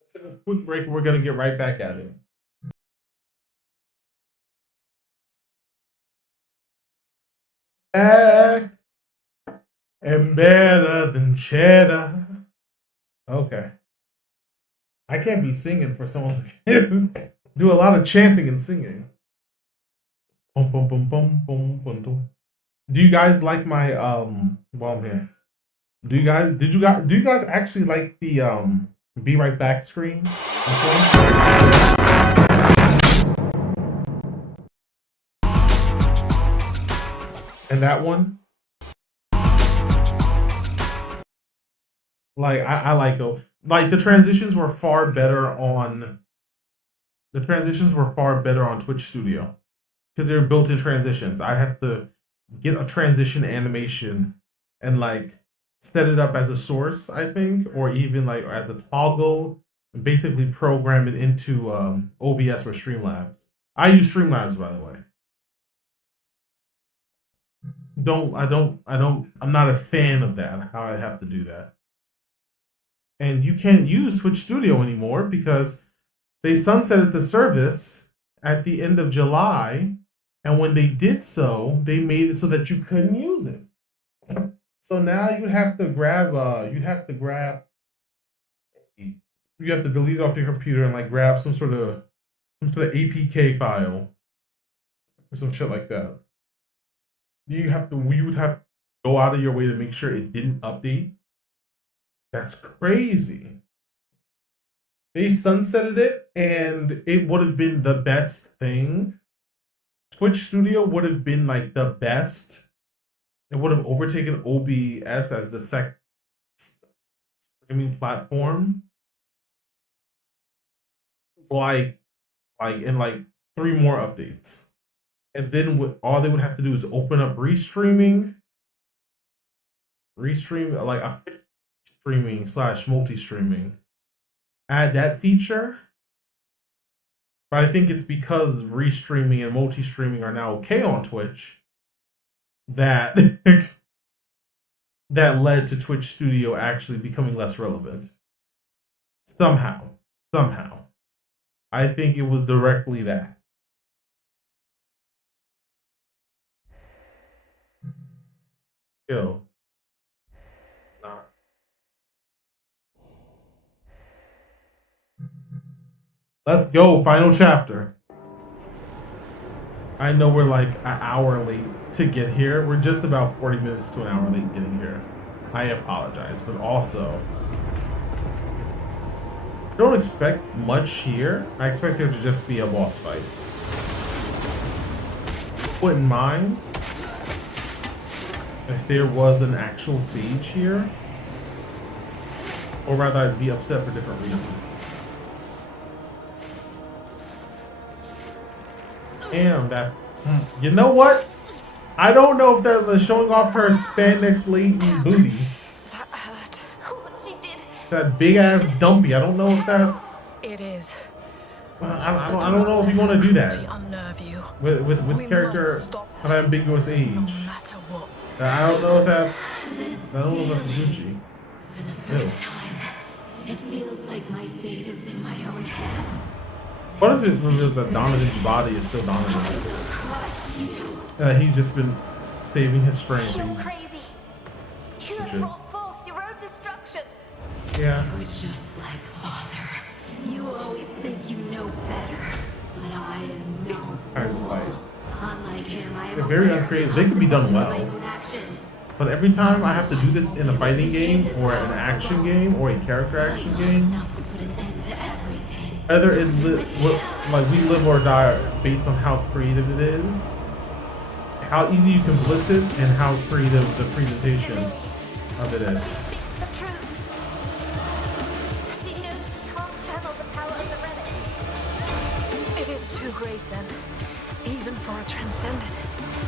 Let's take a quick break. We're gonna get right back at it. back and better than cheddar. Okay. I can't be singing for someone who can do a lot of chanting and singing. Bum, bum, bum, bum, bum, bum, bum. Do you guys like my while I'm here? Do you guys actually like the be right back screen? And that one? Like I like it. Like the transitions were far better on Twitch Studio because they're built-in transitions. I have to get a transition animation and like set it up as a source, I think, or even like as a toggle, and basically program it into OBS or Streamlabs. I use Streamlabs, by the way. I'm not a fan of that, how I have to do that. And you can't use Twitch Studio anymore because they sunsetted the service at the end of July, and when they did so, they made it so that you couldn't use it. So now you have to delete off your computer and like grab some sort of APK file or some shit like that. You would have to go out of your way to make sure it didn't update. That's crazy. They sunsetted it, and it would have been the best thing. Twitch Studio would have been like the best. It would have overtaken OBS as the second streaming platform. Like in like 3 more updates. And then all they would have to do is open up restream like a streaming / multi-streaming. Add that feature. But I think it's because restreaming and multi-streaming are now okay on Twitch that that led to Twitch Studio actually becoming less relevant. Somehow. I think it was directly that. Yo. Nah. Let's go, final chapter. I know we're like an hour late to get here. We're just about 40 minutes to an hour late getting here. I apologize, but also I don't expect much here. I expect there to just be a boss fight. Wouldn't mind if there was an actual stage here. Or rather, I'd be upset for different reasons. Damn, that... You know what? I don't know if that was showing off her spandex lady booty. That hurt. What she did. That big ass dumpy. I don't know if that's... It is. I don't know if you want to do that. Unnerve you. With character of ambiguous age. No matter what. I don't know if that's... I don't know if that's Gucci. For the first time, it feels like my fate is in my own hands. What if it reveals that Donovan's body is still Donovan? He's just been saving his strength. You're crazy. You have brought forth your own destruction. Yeah. You're just like Father. You always think you know better, but I am no fool. Unlike him, I am They're very uncreative. They can be done well. But every time I have to do this in a fighting game, or an action game, or a character action game, either it like we live or die based on how creative it is, how easy you can blitz it, and how creative the presentation of it is. She knows she can't channel the power of the relic. It is too great then, even for a transcendent.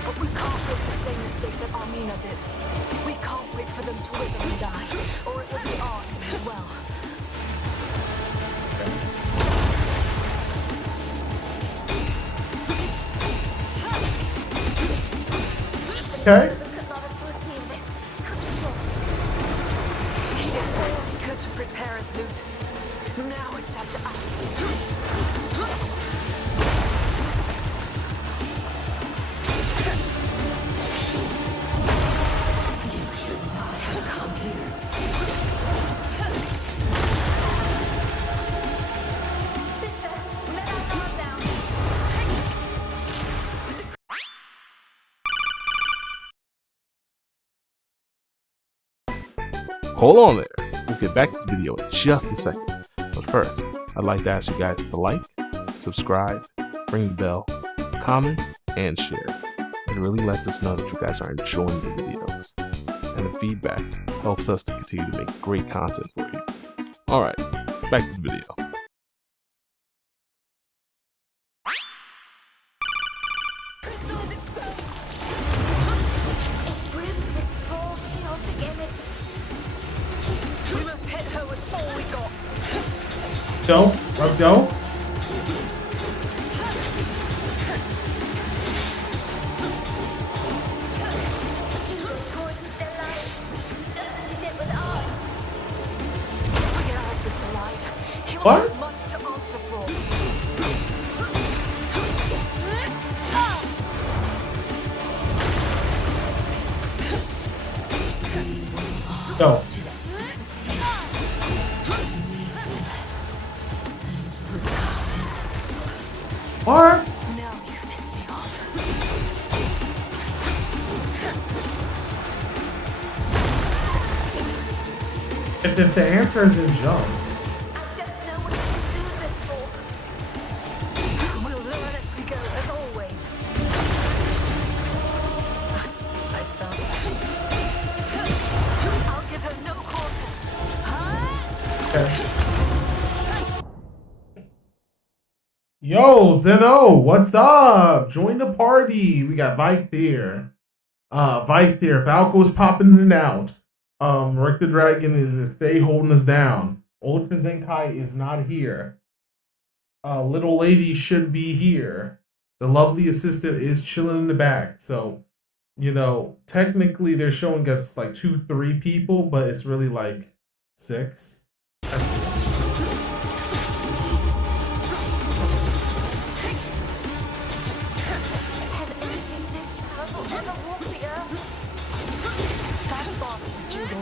But we can't make the same mistake that Armina did. We can't wait for them to wither and die, or it will be our end as well. Okay. He did all he could to prepare his loot. Now it's up to us. hold on there. We'll get back to the video in just a second. But first, I'd like to ask you guys to like, subscribe, ring the bell, comment, and share. It really lets us know that you guys are enjoying the videos. And the feedback helps us to continue to make great content for you. Alright, back to the video. We must hit her with all we got. Go, let's go. What? Much to answer for. Go. What? Now you've pissed me off. If the answer is in jump. We'll learn as we go, as always. I felt that. I'll give her no quarter. Yo, Zeno, what's up? Join the party. We got Vike here. Vike's here. Falco's popping in and out. Rick the Dragon is stay holding us down. Ultra Zenkai is not here. Little Lady should be here. The lovely assistant is chilling in the back. So, you know, technically they're showing us like 2-3 people, but it's really like 6.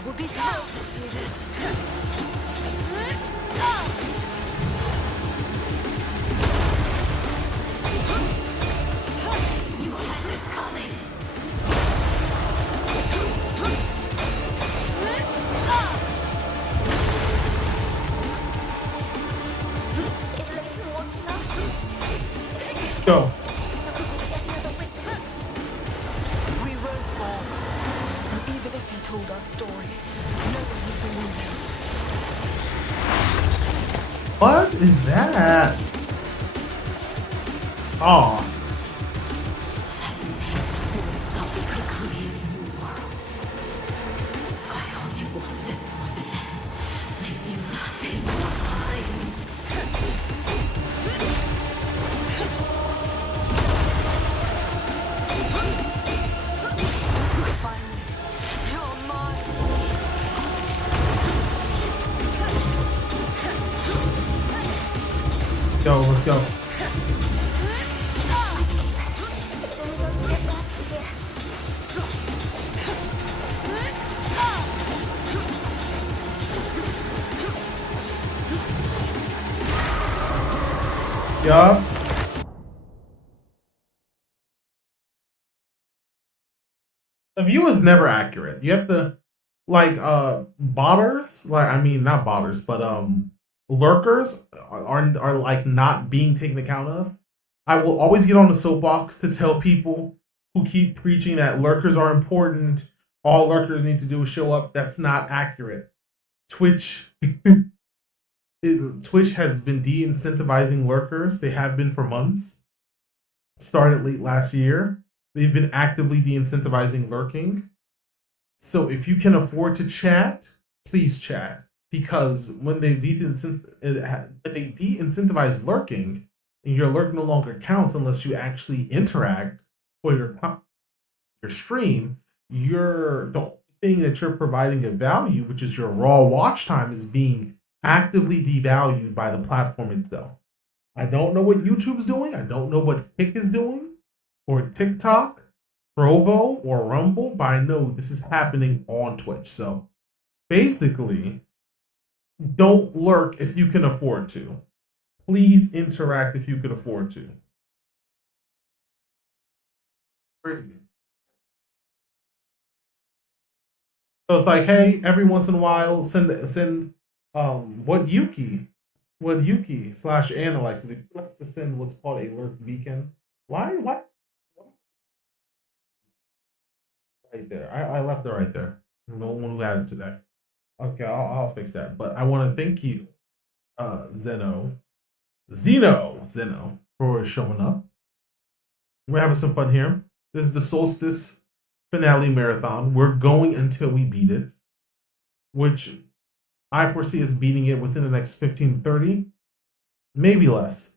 Would be thrilled to see this. You had this coming. Is Leighton watching us? Go. We won't fall. And even if he told our story, no one would believe him. What is that? Aw. Thought we could create a new world. I only want this one to end, leaving nothing behind. Finally, you're mine. Go, let's go. Yup. The view is never accurate. You have to, like, botters, like, I mean, not botters, but lurkers are like not being taken account of. I will always get on the soapbox to tell people who keep preaching that lurkers are important. All lurkers need to do is show up. That's not accurate. Twitch Twitch has been de-incentivizing lurkers. They have been for months. Started late last year. They've been actively de-incentivizing lurking. So if you can afford to chat, please chat. Because when they de-incentivize lurking, and your lurk no longer counts unless you actually interact or your stream, the only thing that you're providing of value, which is your raw watch time, is being actively devalued by the platform itself. I don't know what YouTube's doing. I don't know what Kick is doing, or TikTok, Provo, or Rumble, but I know this is happening on Twitch. So basically, don't lurk if you can afford to. Please interact if you can afford to. Crazy. So it's like, hey, every once in a while, send what Yuki slash Anna likes to do. He likes to send what's called a alert beacon. Why? Right there. I left it right there. No one who had it today. Okay, I'll fix that. But I want to thank you, Zeno, for showing up. We're having some fun here. This is the Solstice finale marathon. We're going until we beat it, which I foresee us beating it within the next 15 to 30, maybe less.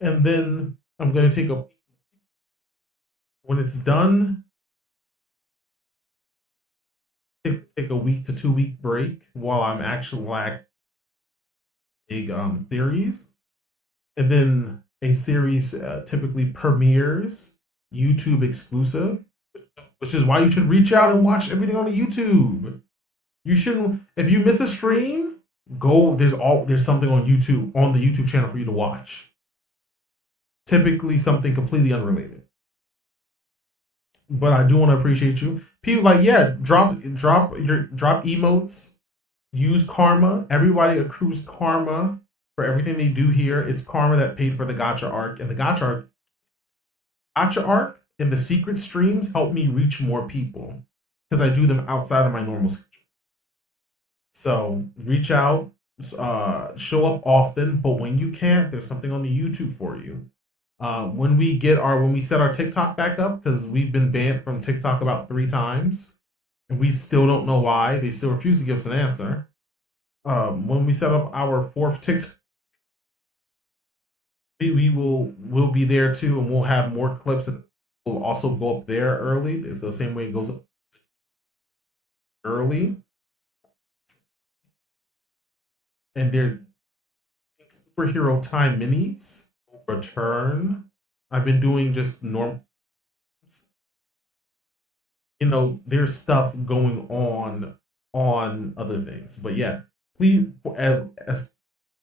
And then I'm going to take a, when it's done, take a week to 2 week break while I'm actually like big theories. And then a series typically premieres YouTube exclusive, which is why you should reach out and watch everything on the YouTube. You shouldn't, if you miss a stream, go, there's something on YouTube, on the YouTube channel for you to watch. Typically something completely unrelated. But I do want to appreciate you. People like, yeah, drop emotes, use karma. Everybody accrues karma for everything they do here. It's karma that paid for the gacha arc, and the gacha arc and the secret streams help me reach more people because I do them outside of my normal schedule. So reach out, show up often, but when you can't, there's something on the YouTube for you. When we set our TikTok back up, because we've been banned from TikTok about 3 times, and we still don't know why. They still refuse to give us an answer. When we set up our 4th TikTok, we'll be there too, and we'll have more clips that will also go up there early. It's the same way it goes up early. And there's superhero time minis return. I've been doing just normal. You know, there's stuff going on other things, but yeah, please, as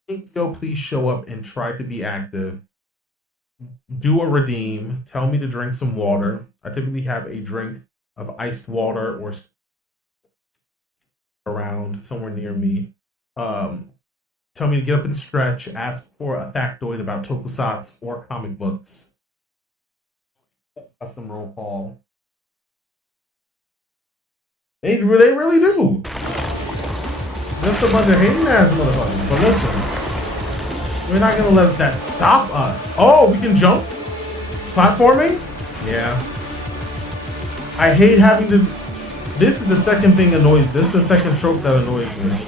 things go, please show up and try to be active. Do a redeem. Tell me to drink some water. I typically have a drink of iced water or around somewhere near me. Tell me to get up and stretch. Ask for a factoid about tokusatsu or comic books. Custom roll call. They really do. Just a bunch of hating ass motherfuckers. But listen, we're not gonna let that stop us. Oh, we can jump? Platforming? Yeah. I hate having to. This is the second thing annoys. This is the second trope that annoys me.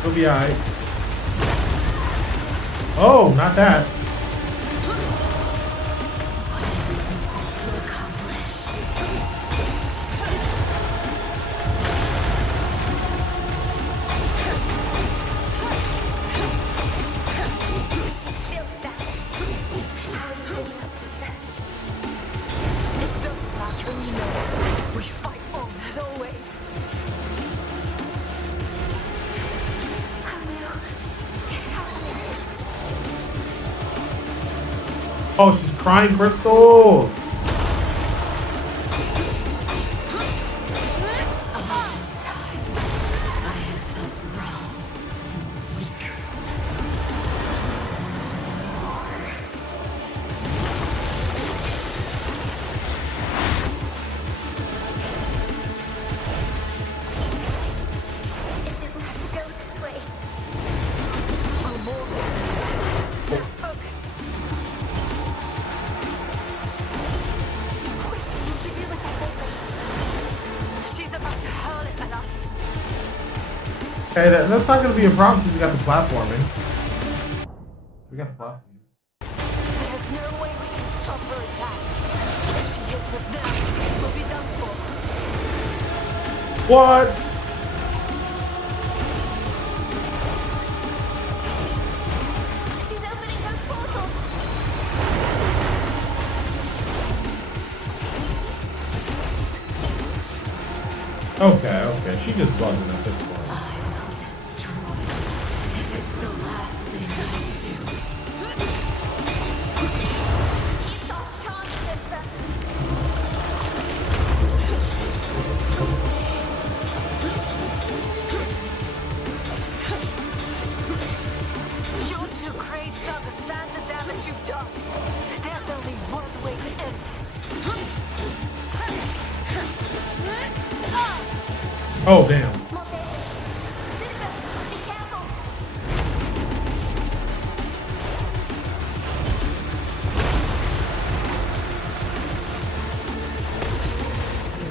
It'll be alright. Oh, not that. Oh, she's crying crystals. Hey, that's not going to be a problem since we got the platforming. We got the platforming. There's no way we can stop her attack. If she hits us now, we'll be done for. What? She's opening her portal! Okay. She just buzzing at this point. I will destroy you if it's the last thing I do. It's our chance, sister. You're too crazed to understand the damage you've done. There's only one way to end this. Oh damn. Sister, be careful.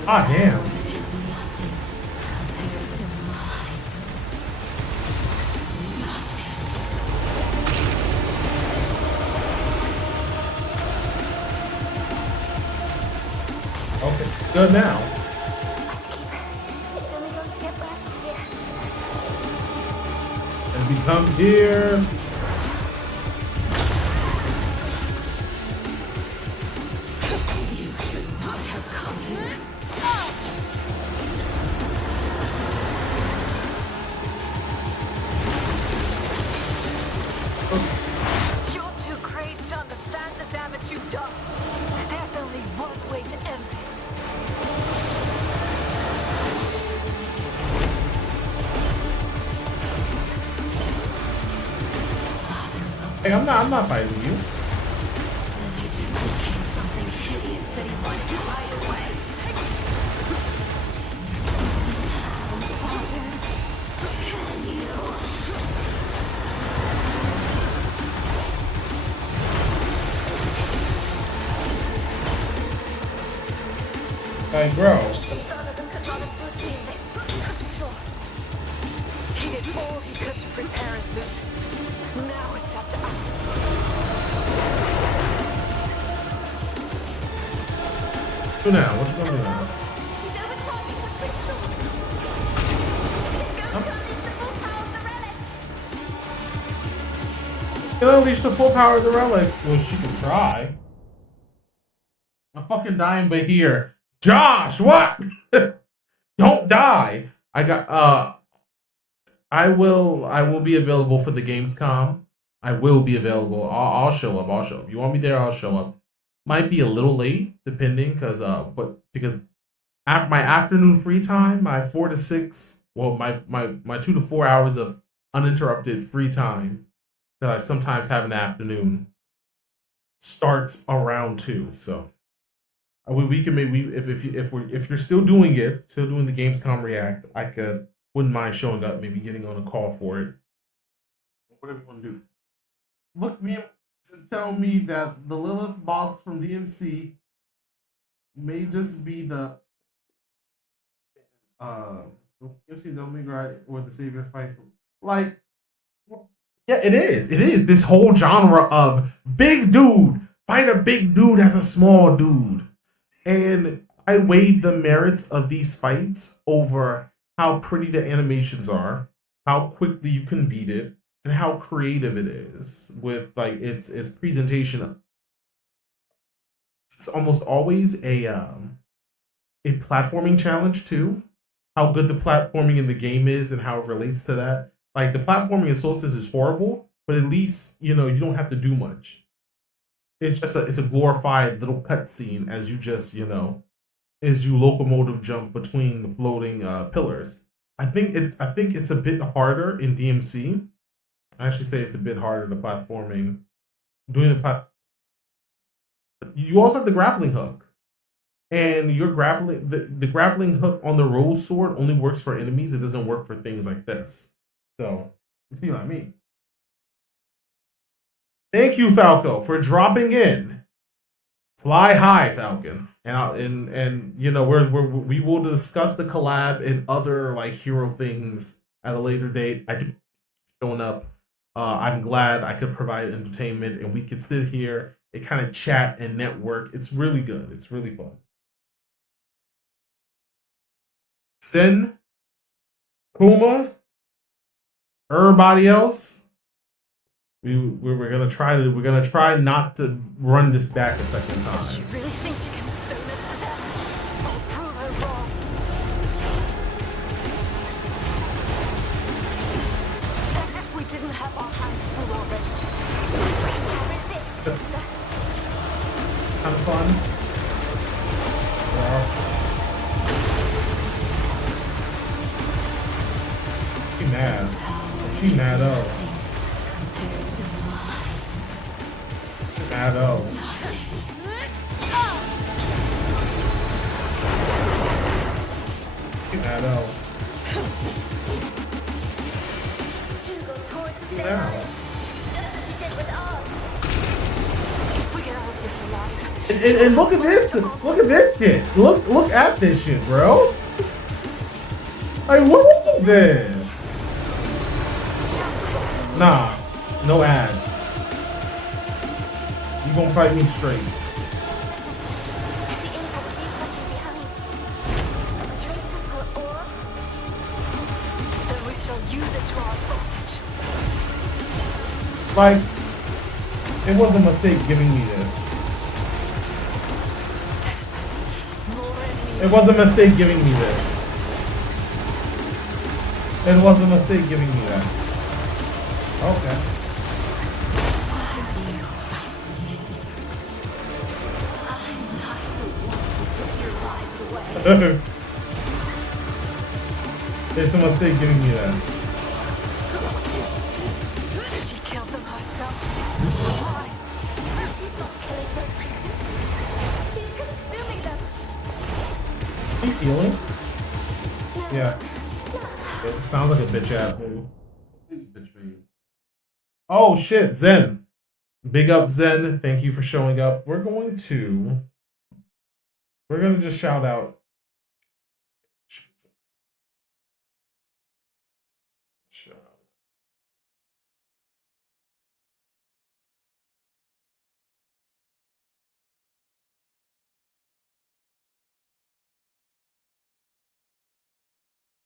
Ah damn. Is nothing compared to mine. Okay, good now. It's only going to get worse from here. And become here. You should not have come here. You're too crazed to understand the damage you've done. There's only one way to end this. Hey, I'm not fighting you. Then I just became something hideous that he wanted to hide away. Can you? Hey, bro. Donovan could not have foreseen this. I'm sure. He did all he could to prepare his loot. Now it's up to us. Do now. What you gonna do now? She's overturned me with crystal. She's going to unleash the full power of the relic. Can unleash the full power of the relic. Well, she can try. I'm fucking dying, but here. Josh, what? Don't die. I will be available for the Gamescom. I will be available. I'll show up. If you want me there, I'll show up. Might be a little late, depending, because my afternoon free time, my 4 to 6, well, my 2 to 4 hours of uninterrupted free time that I sometimes have in the afternoon starts around 2. So we can maybe if you're still doing the Gamescom React, wouldn't mind showing up, maybe getting on a call for it. Whatever you want to do. Look me up and tell me that the Lilith boss from DMC may just be the DMC the Omega or the Savior fight for, like, yeah, it is. This whole genre of big dude fight a big dude as a small dude. And I weighed the merits of these fights over how pretty the animations are, how quickly you can beat it, and how creative it is with like its presentation. It's almost always a platforming challenge too. How good the platforming in the game is and how it relates to that. Like the platforming in Solstice is horrible, but at least you don't have to do much. It's just it's a glorified little cutscene as you just as you locomotive jump between the floating pillars. I think it's a bit harder in DMC. I actually say it's a bit harder the platforming. You also have the grappling hook, and your the grappling hook on the rose sword only works for enemies. It doesn't work for things like this. So you see what I mean. Thank you, Falco, for dropping in. Fly high, Falcon, and we will discuss the collab and other like hero things at a later date. I do showing up. I'm glad I could provide entertainment, and we could sit here and kind of chat and network. It's really good. It's really fun. Sin, Kuma, everybody else. We're gonna try not to run this back a second time. She really thinks you can stone us to death. I'll prove her wrong. She mad oh. Mad oh. She mad oh. Yeah. And look at this! Look at this shit! Look at this shit, bro! Like, what is this? Nah, no ads. You gonna fight me straight. Then we shall use it to our advantage. Like, it was a mistake giving me this. It was a mistake giving me this. It was a mistake giving me that. Okay. It's a mistake giving me that. She killed them herself. Why? She's not killing those creatures. She's consuming them. Are you feeling? Yeah. It sounds like a bitch ass move. Oh shit, Zen. Big up Zen. Thank you for showing up. We're gonna just shout out.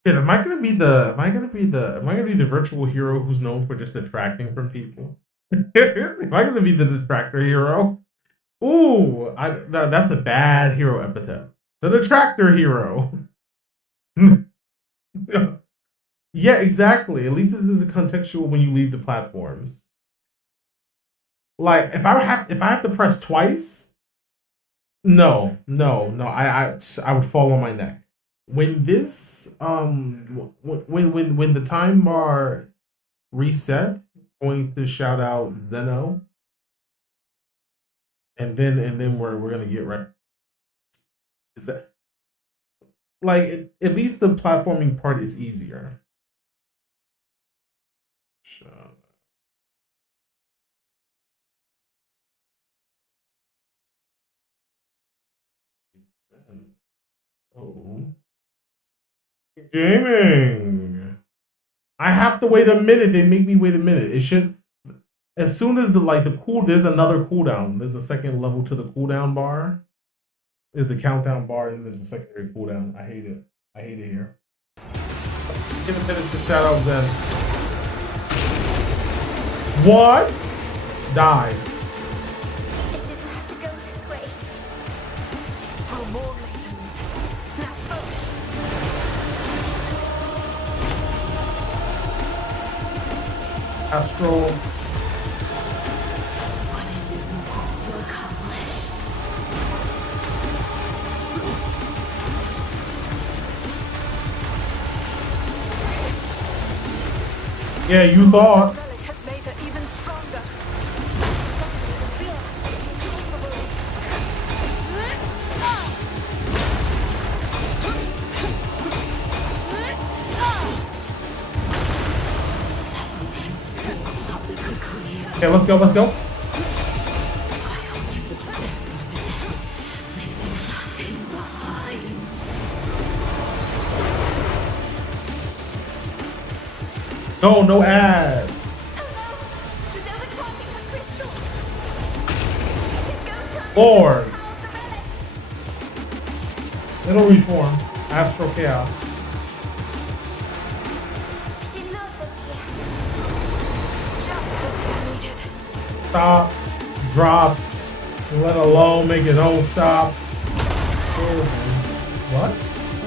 Am I gonna be the virtual hero who's known for just detracting from people? Am I gonna be the detractor hero? Ooh, that's a bad hero epithet. The detractor hero. Yeah, exactly. At least this is contextual when you leave the platforms. Like if I have to press twice, no, I would fall on my neck. When this when the time bar reset, I'm going to shout out Zeno, and then we're gonna get right. Is that like at least the platforming part is easier. Oh. Gaming. I have to wait a minute. They make me wait a minute. It should, as soon as there's another cooldown. There's a second level to the cooldown bar. There's the countdown bar, and there's a secondary cooldown. I hate it. I hate it here. Give a minute to shout out then. What? Dies. Astral. What is it you want to accomplish? Yeah, you thought. The relic has made her even stronger. Okay, let's go, let's go. No, no ads. Lord. It'll reform. Astral Chaos. Stop, drop, let alone make it own stop. What?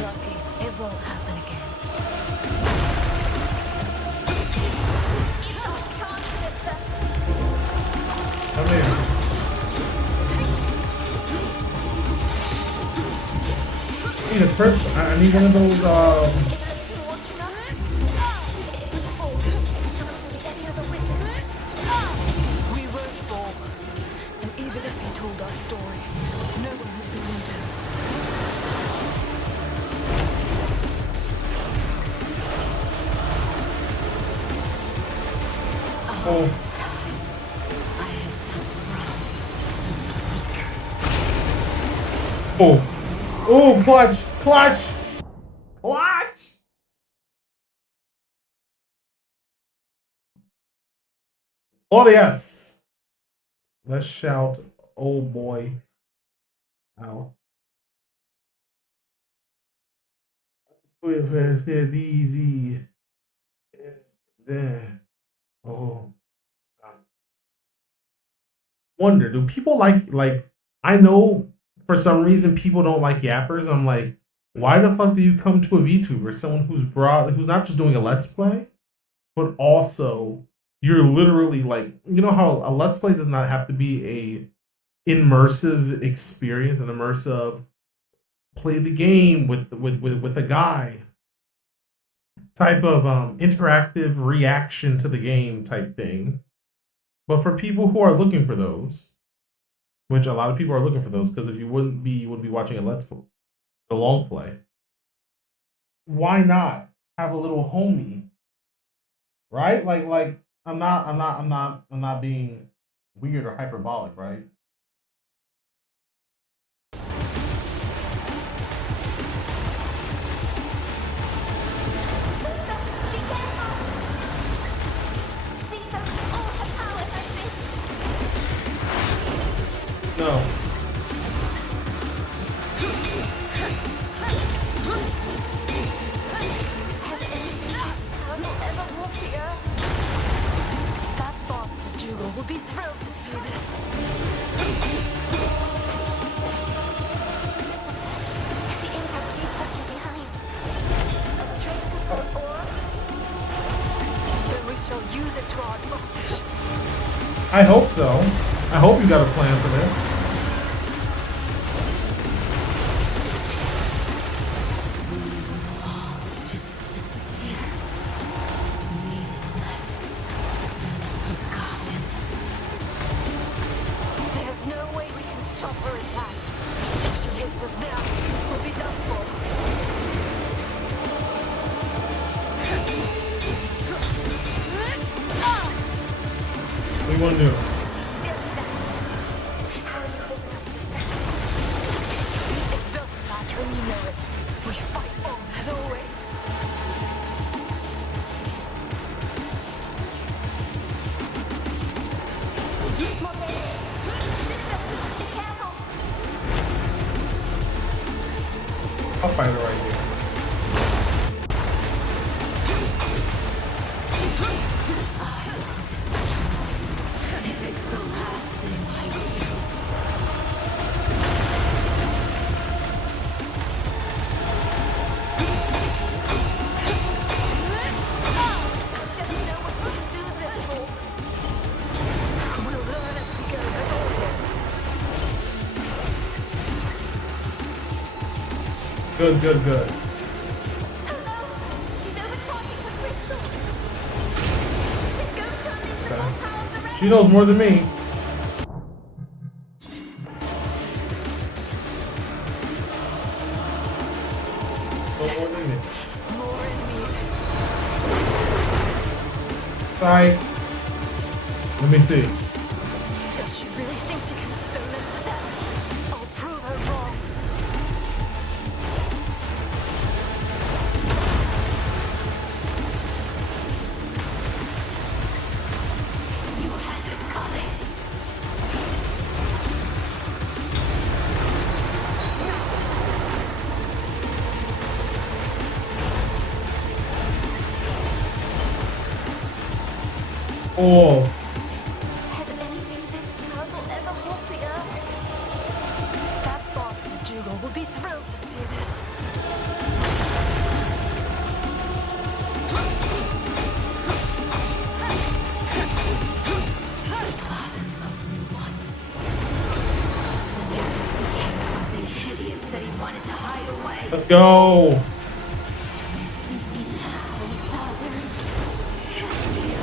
Lucky, it won't happen again. Come here. I need a crystal. I need one of those. this time, I have come from. Oh, clutch, clutch, clutch. Oh yes. Let's shout, oh boy, out. With easy. There. Oh. Wonder, do people like? I know for some reason people don't like yappers. I'm like, why the fuck do you come to a VTuber, someone who's not just doing a let's play, but also you're literally like, you know how a let's play does not have to be a immersive experience, an immersive play the game with a guy type of interactive reaction to the game type thing. But for people who are looking for those, which a lot of people are looking for those, because if you wouldn't be, you would be watching a let's play, a long play. Why not have a little homie, right? Like I'm not being weird or hyperbolic, right? No. That boss Jugal would be thrilled to see this. The impact leaves something behind. A trace of the ore. Then we shall use it to our advantage. I hope so. I hope you got a plan for this. There's no way we can stop her attack. If she hits us now, we'll be done for. What do you want to do? It doesn't matter and you know it. We fight on as always. I'll find it right here. We'll learn as we go as always. Good, good, good. Okay. She knows more than me. More than me. More enemies. Psych. Let me see. Does she really think she can stone us to death? I'll prove her wrong. You had this coming. Oh. Has anything this powerful ever walked the earth? That boss Jugal would be thrilled to see this. Father loved me once. Then it just became something hideous that he wanted to hide away. Let's go. You see me now, Father. Can you?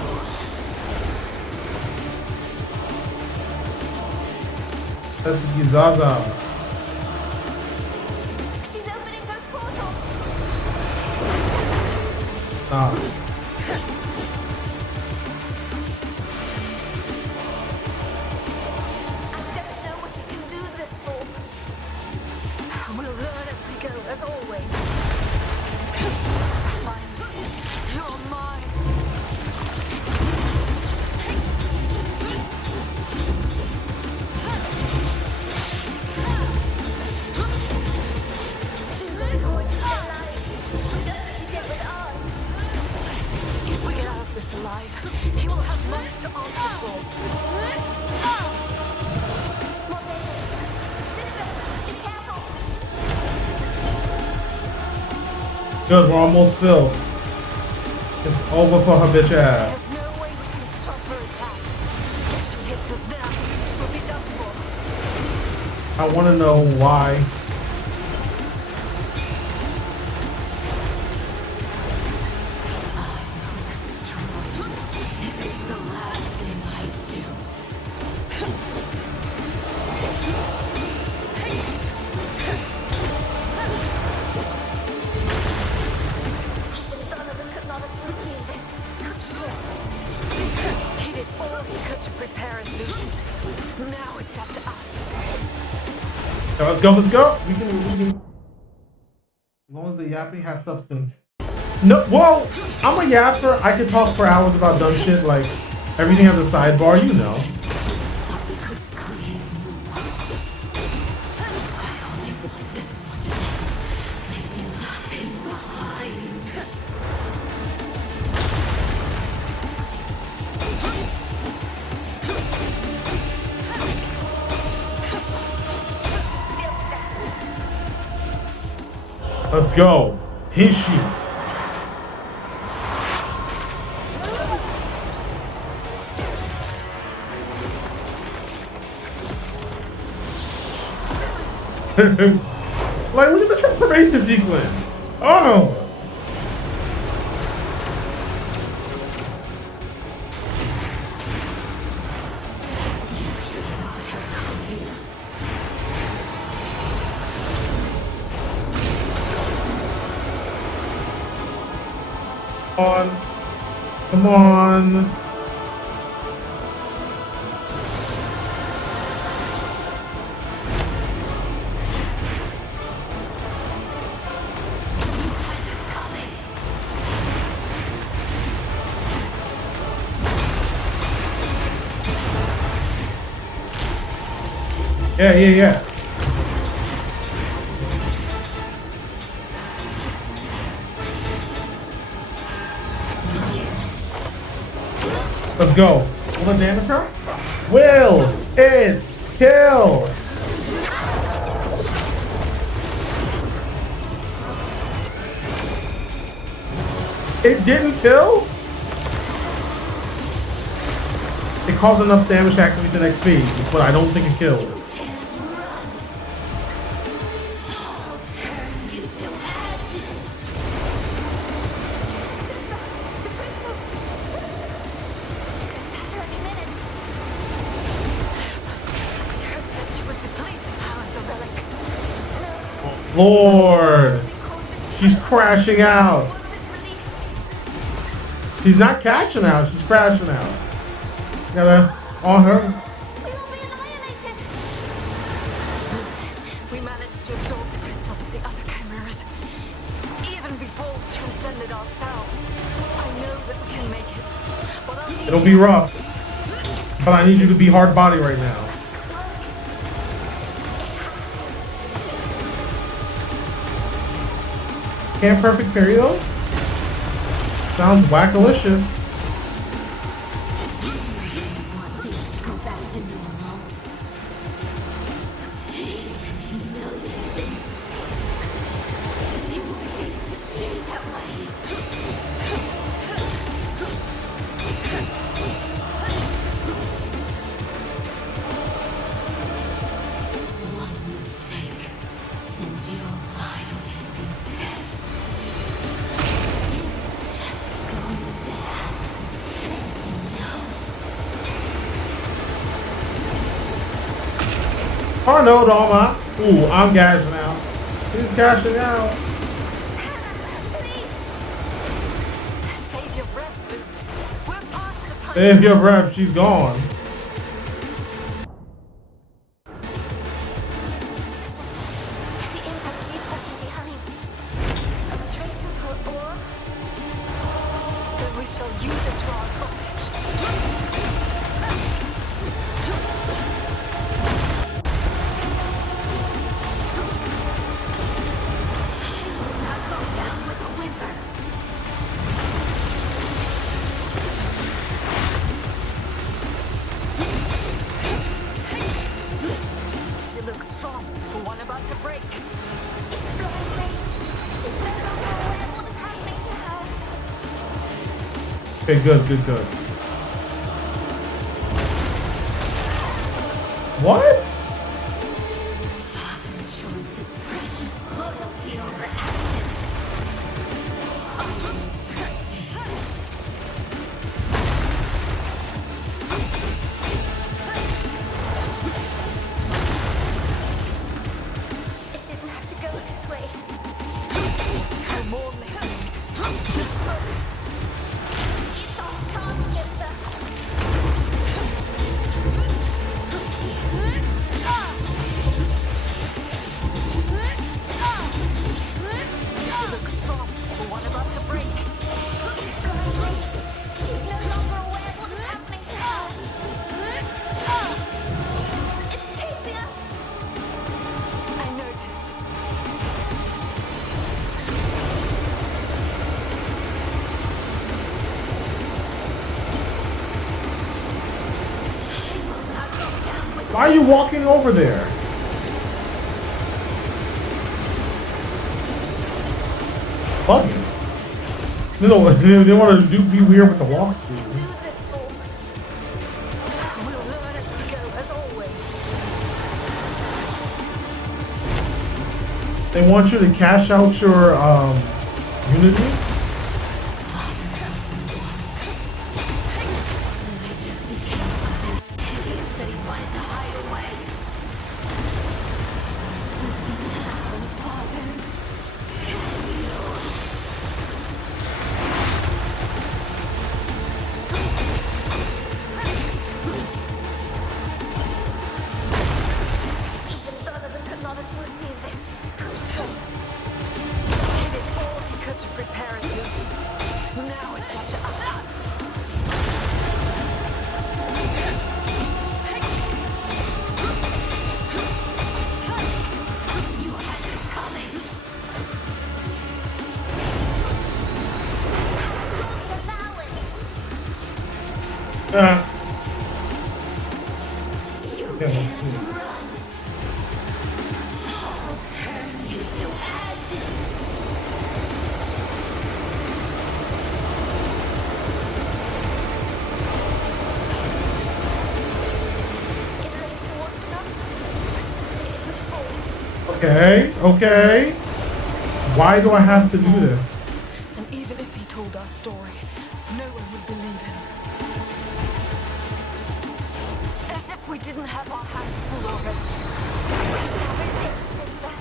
That's Gizaza. She's opening those portals. Nah. as always. Finally, you're mine. If we get out of this alive, he will have much to answer for. Good, we're almost filled. It's over for her bitch ass. There's no way we can stop her attack. If she hits us now, we'll be done for. I want to know why. He did all he could to prepare and loot. Now it's up to us. So let's go, let's go. We can. As long as the yapping has substance. No, well, I'm a yapper. I could talk for hours about dumb shit, like everything has a sidebar, you know. Let's go. Hishi. Like, look at the transformation sequence. Oh. Come on. Yeah. Let's go. Will it damage her? Will it kill? It didn't kill? It caused enough damage to activate the next phase, but I don't think it killed. Lord, she's crashing out. She's not cashing out, she's crashing out. Gotta on her. We managed to absorb the crystals of the other chimeras. Even before we transcended ourselves. I know that we can make it. But I'll need It'll be rough. But I need you to be hard body right now. Can't perfect parry though? Sounds wackalicious. Oh no, Doma. Ooh, I'm cashing out. He's cashing out. Save your breath, Loot. We're past the time. Save your breath, she's gone. The impact keeps looking behind. Okay, good. What? Father chose his precious loyalty over action. It didn't have to go this way. Come on, lady. It's all chance, sister. You look strong for one about to break. He's no longer aware of what's happening to us. It's chasing us. I noticed. Why are you walking over there? Bugging. No, they want to be weird with the walk speed. Do this for. We'll learn as we go, as always. They want you to cash out your Unity. That he wanted to hide away. Something happened, Father. Can you? Even Donovan could not have foreseen this. He did all he could to prepare us, Luke. Now it's up to us. You had this coming. Yeah, let's see. I'll turn you to ashes. It's heading towards us. It would fall. Okay. Why do I have to do this? And even if he told our story, no one would believe him. As if we didn't have our hands full already. Sister.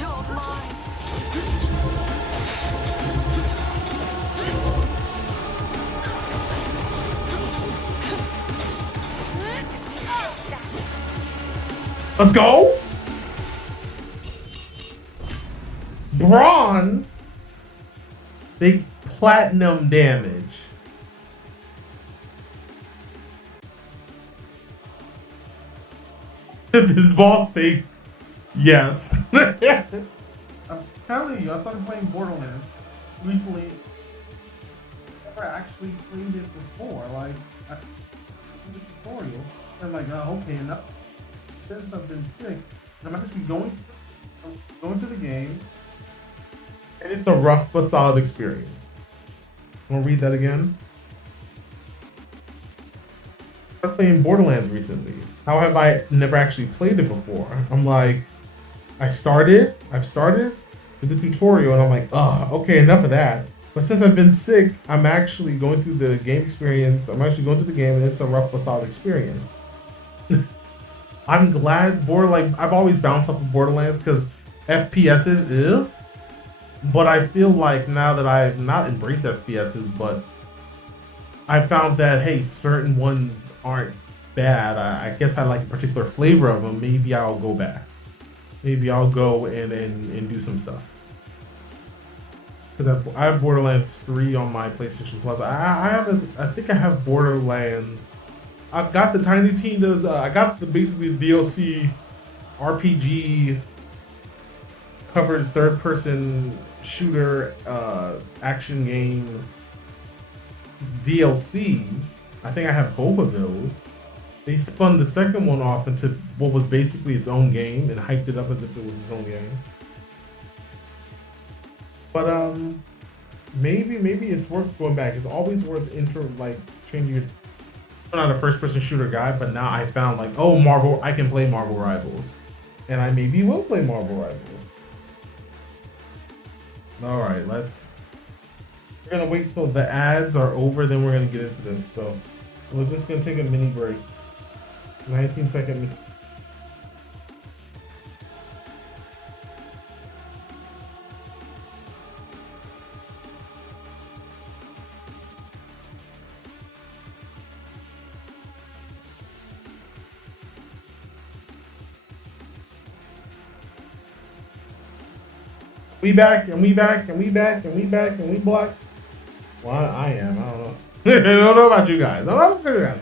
You're mine. Let's go. Bronze. Big platinum damage. This boss thing. Yes. I'm telling you, I started playing Borderlands recently. Never actually played it before. Like, I did the tutorial. And I'm like, oh, okay, enough. Since I've been sick, I'm actually going to the game, and it's a rough but solid experience. Want to read that again? I started playing Borderlands recently. How have I never actually played it before? I'm like, I've started with the tutorial, and I'm like, okay, enough of that. But since I've been sick, I'm actually going through the game experience. I'm actually going through the game, and it's a rough but solid experience. I'm glad I've always bounced off of Borderlands because FPSs, ew. But I feel like now that I've not embraced FPSs, but I found that, hey, certain ones aren't bad. I guess I like a particular flavor of them. Maybe I'll go back. Maybe I'll go and do some stuff. Because I have Borderlands 3 on my PlayStation Plus. I think I have Borderlands. I've got the Tiny Tina's. I got basically the DLC RPG covered third-person shooter action game DLC. I think I have both of those. They spun the second one off into what was basically its own game and hyped it up as if it was its own game. But maybe it's worth going back. It's always worth changing your. I'm not a first-person shooter guy, but now I found like, oh, Marvel, I can play Marvel Rivals, and I maybe will play Marvel Rivals. All right, we're gonna wait till the ads are over, then we're gonna get into this. So we're just gonna take a mini break. 19-second. We back and we back and we back and we back and we black. Well, I am. I don't know. I don't know about you guys. I don't know about you guys.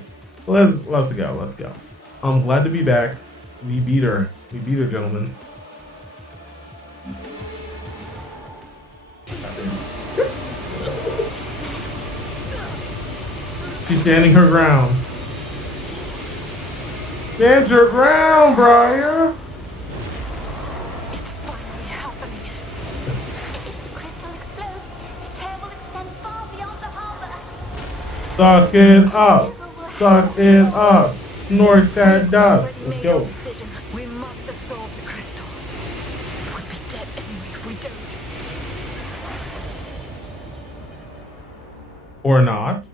Let's go. Let's go. I'm glad to be back. We beat her. We beat her, gentlemen. She's standing her ground. Stand your ground, Briar. It's finally happening. If the crystal explodes, the tear will extend far beyond the harbor. Suck it up. Suck it up. Snort that dust. Let's go. Decision. We must absorb the crystal. We'll be dead anyway if we don't. Or not.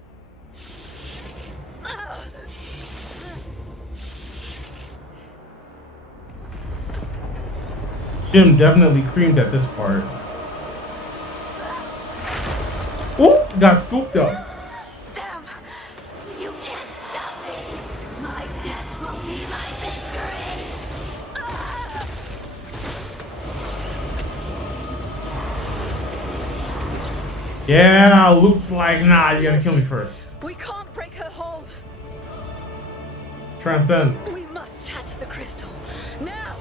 Jim definitely creamed at this part. Oh, got scooped up. Damn! You can't stop me. My death will be my victory. Yeah, Luke's like, nah, you gotta kill me first. We can't break her hold. Transcend. We must shatter the crystal. Now!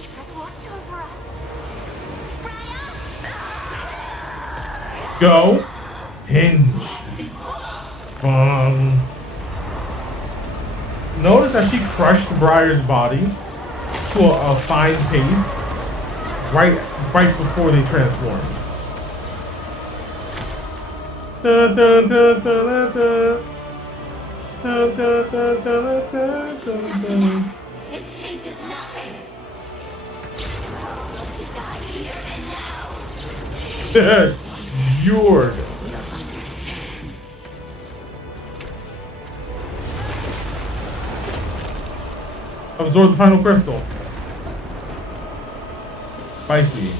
Keepers watch over us. Go. Hinge. Notice that she crushed Briar's body to a fine pace right before they transformed. Dun, dun, dun, dun, dun, dun, dun, dun, dun, dun, dun, dun. It changes nothing. To die here and now. You're absorb the final crystal. Spicy.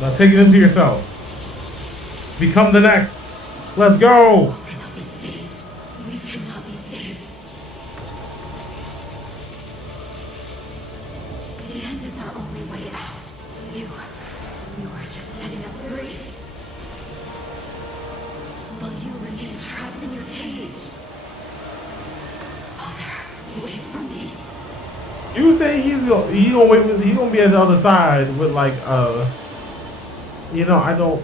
Now take it into yourself. Become the next. Let's go. We cannot be saved. We cannot be saved. The end is our only way out. You are just setting us free. While you remain trapped in your cage. Honor, wait for me. You think he gonna wait? He gonna be at the other side with like you know, I don't.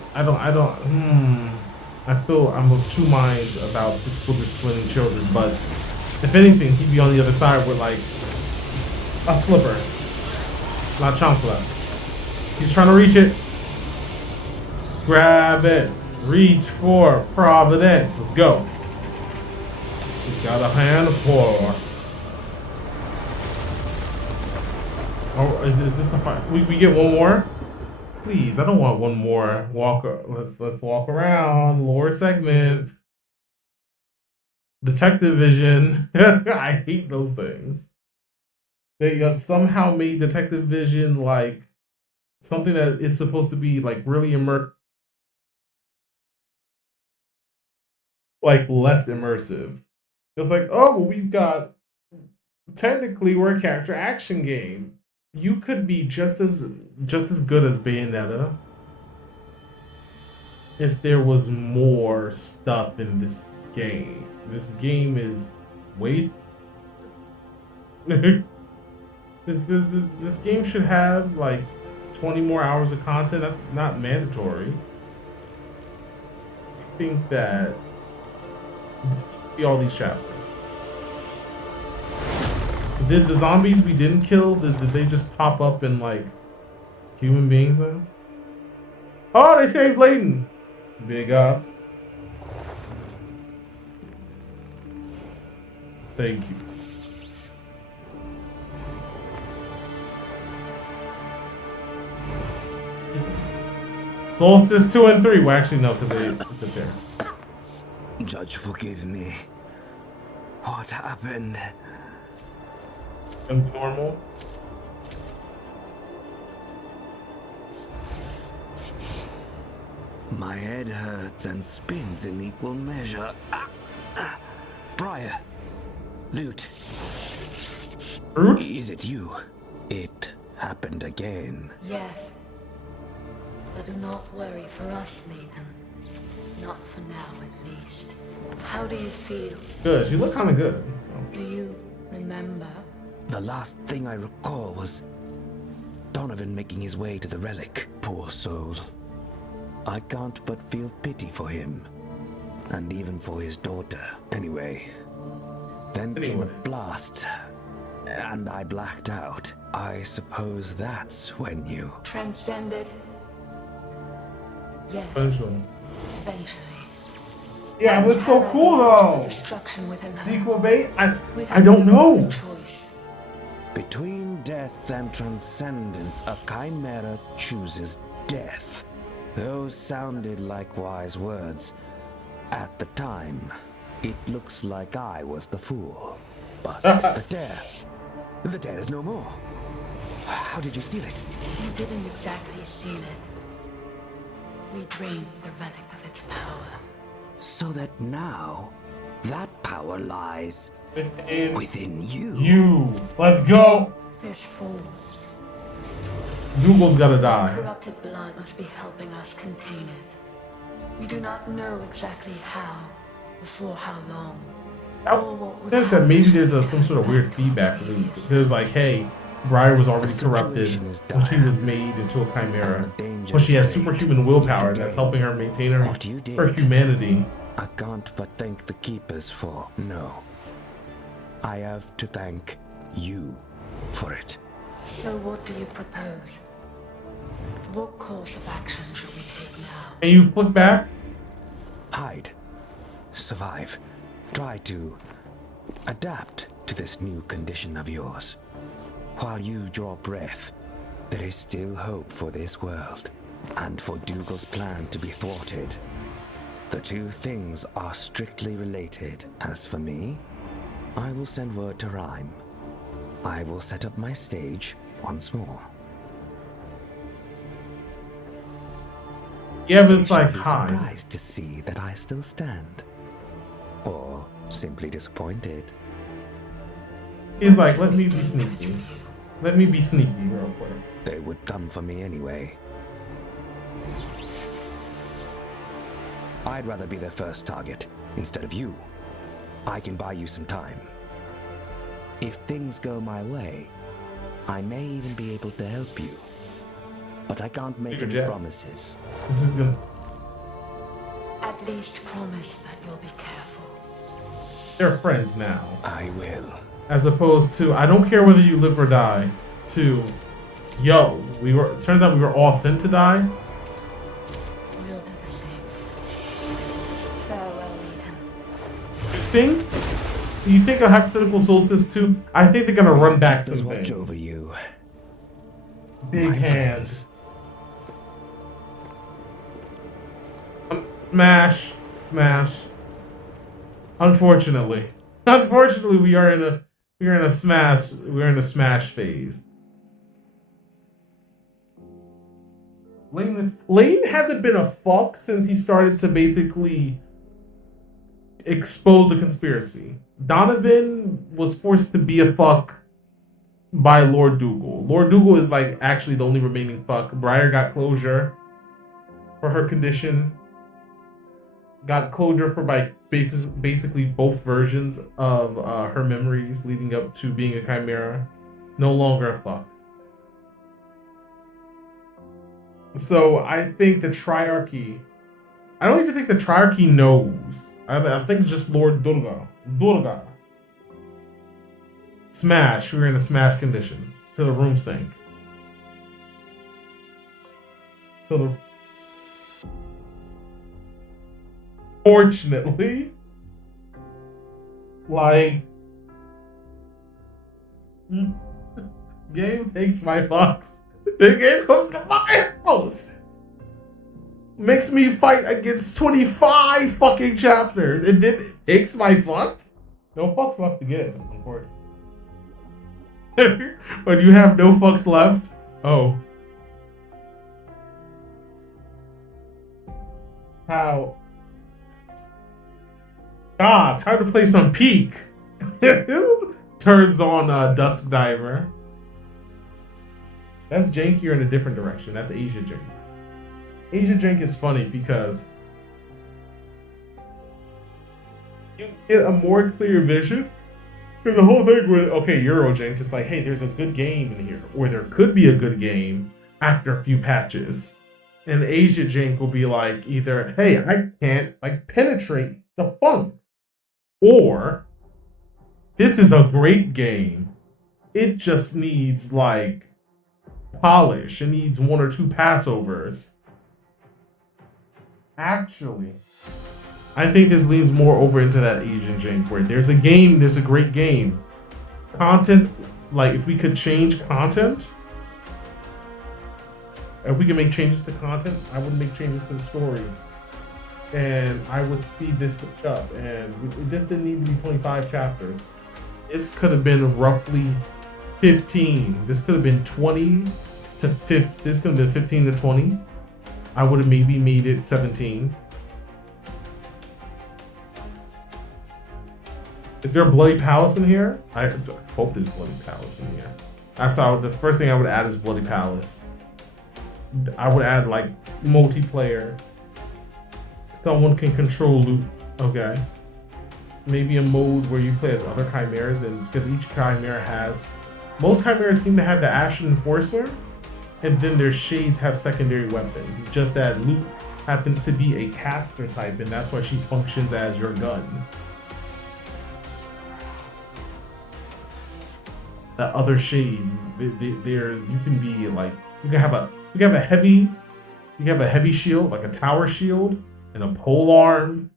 I feel I'm of two minds about physical disciplining children, but if anything, he'd be on the other side with like a slipper, not chancla. He's trying to reach it. Grab it. Reach for Providence. Let's go. He's got a hand for. Oh, is this a fight? We get one more? Please, I don't want one more. Let's walk around. Lore segment. Detective vision. I hate those things. They somehow made detective vision like something that is supposed to be like really like less immersive. It's like, oh, well, we've got technically we're a character action game. You could be just as good as Bayonetta if there was more stuff in this game. This game is way This game should have like 20 more hours of content, not mandatory. I think that all these chapters. Did the zombies we didn't kill, did they just pop up in like human beings then? Oh, they saved Layton. Big ups. Thank you. Solstice 2 and 3. Well, actually, no, because it's there. Judge, forgive me. What happened? I'm normal. My head hurts and spins in equal measure. Briar. Loot. Is it you? It happened again. Yes. But do not worry for us, Nathan. Not for now, at least. How do you feel? Good. She looked kind of good. So. Do you remember? The last thing I recall was Donovan making his way to the relic. Poor soul. I can't but feel pity for him. And even for his daughter. Anyway. Then came a blast. And I blacked out. I suppose that's when you... Transcended? Yes. Eventually. Yeah, it was so cool though. Equal bait? I don't know. Between death and transcendence, a chimera chooses death. Those sounded like wise words. At the time, it looks like I was the fool. But the dare is no more. How did you seal it? You didn't exactly seal it. We drained the relic of its power. So that now, that power lies within you. Let's go. This fool. Dougal's gotta die. Corrupted blood must be helping us contain it. We do not know exactly how, or for how long. Says that maybe there's some sort of weird feedback loop. There's like, hey, Briar was already corrupted when she was made into a chimera, but she has superhuman willpower, and that's helping her maintain her humanity. I can't but thank the Keepers for... No. I have to thank you for it. So what do you propose? What course of action should we take now? Can you flick back? Hide. Survive. Try to adapt to this new condition of yours. While you draw breath, there is still hope for this world, and for Dougal's plan to be thwarted. The two things are strictly related. As for me, I will send word to Rhyme. I will set up my stage once more. Yeah, but it's like, hi. Surprised to see that I still stand. Or simply disappointed. He's like, let me be sneaky. Let me be sneaky real quick. They would come for me anyway. I'd rather be their first target, instead of you. I can buy you some time. If things go my way, I may even be able to help you. But I can't make any promises. At least promise that you'll be careful. They're friends now. I will. As opposed to, I don't care whether you live or die, to, yo, turns out we were all sent to die. We'll do the same. Farewell, Ethan. You think a hypothetical solstice too? I think they're gonna run back some things. Watch over you. Big hands. Smash. Smash. Unfortunately, we are in a smash phase. Lane hasn't been a fuck since he started to basically expose the conspiracy. Donovan was forced to be a fuck by Lord Dougal. Lord Dougal is like actually the only remaining fuck. Briar got closure for her condition. Got closure for basically both versions of her memories leading up to being a chimera. No longer a fuck. So I think the Triarchy. I don't even think the Triarchy knows. I think it's just Lord Durga. Durga. Smash. We're in a smash condition. Till the room stink. Till the. Fortunately, like, game takes my fucks. The game comes to my house. Makes me fight against 25 fucking chapters and then it takes my fucks? No fucks left to give, unfortunately. But you have no fucks left? Oh. How? Ah, time to play some Peak. Turns on Dusk Diver. That's jankier in a different direction. That's Asia Jank. Asia Jank is funny because you get a more clear vision. Because the whole thing with, okay, Euro Jank is like, hey, there's a good game in here. Or there could be a good game after a few patches. And Asia Jank will be like either, hey, I can't like penetrate the funk. Or this is a great game. It just needs like polish. It needs 1 or 2 passovers. Actually, I think this leans more over into that Asian jank where there's a game, there's a great game. Content, like if we could change content, if we can make changes to content, I would make changes to the story. And I would speed this bitch up. And this didn't need to be 25 chapters. This could have been roughly 15. This could have been 20 to 50. This could have been 15 to 20. I would have maybe made it 17. Is there a Bloody Palace in here? I hope there's Bloody Palace in here. That's how the first thing I would add is Bloody Palace. I would add like multiplayer. Someone can control loot. Okay. Maybe a mode where you play as other chimeras, and because each chimera has, most chimeras seem to have the Ashen Enforcer. And then their shades have secondary weapons. Just that Luke happens to be a caster type, and that's why she functions as your gun. The other shades, there's you can be like you can have a heavy shield, like a tower shield, and a pole arm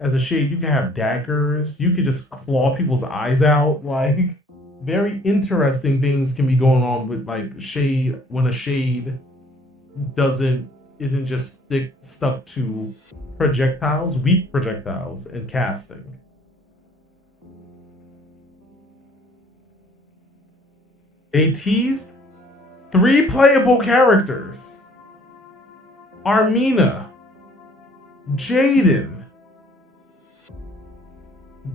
as a shade. You can have daggers. You can just claw people's eyes out, like. Very interesting things can be going on with like shade when a shade isn't just stuck to projectiles, weak projectiles, and casting. They teased 3 playable characters. Armina, Jaden,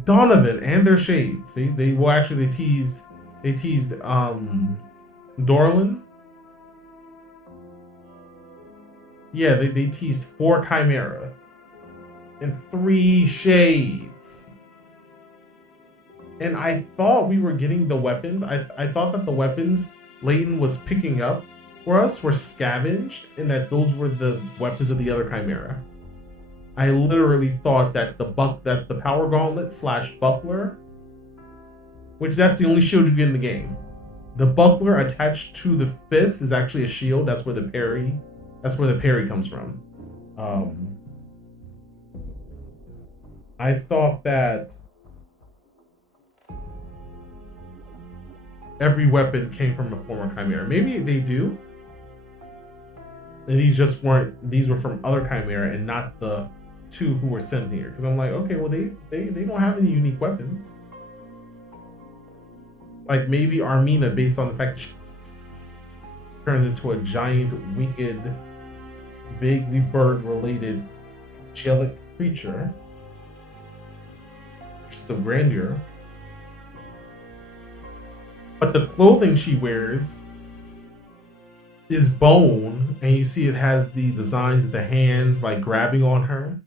Donovan, and their shades. They teased Dorlin. Yeah, they teased 4 Chimera and 3 shades. And I thought we were getting the weapons. I thought that the weapons Layton was picking up for us were scavenged, and that those were the weapons of the other Chimera. I literally thought that the power gauntlet / buckler, which that's the only shield you get in the game. The buckler attached to the fist is actually a shield. That's where the parry comes from. I thought that every weapon came from a former Chimera. Maybe they do. And these were from other Chimera and not the 2 who were sent here. Because I'm like, okay, well they don't have any unique weapons. Like maybe Armina, based on the fact that she turns into a giant, wicked, vaguely bird-related angelic creature. She's of grandeur. But the clothing she wears is bone, and you see it has the designs of the hands like grabbing on her.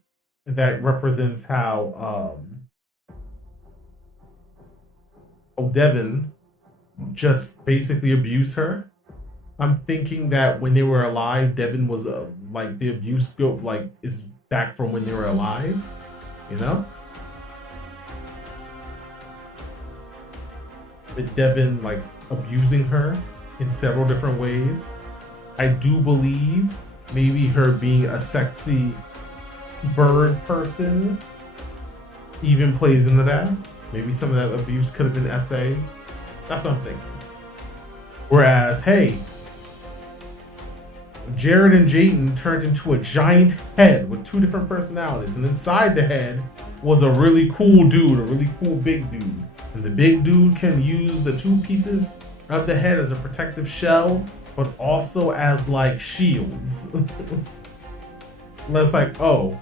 That represents how Devin just basically abused her. I'm thinking that when they were alive, Devin was like the abuse scope like is back from when they were alive, you know? With Devin like abusing her in several different ways. I do believe maybe her being a sexy bird person even plays into that. Maybe some of that abuse could have been SA. That's what I'm thinking. Whereas, hey, Jared and Jayden turned into a giant head with two different personalities, and inside the head was a really cool dude, a really cool big dude. And the big dude can use the two pieces of the head as a protective shell, but also as like shields. Less like, oh,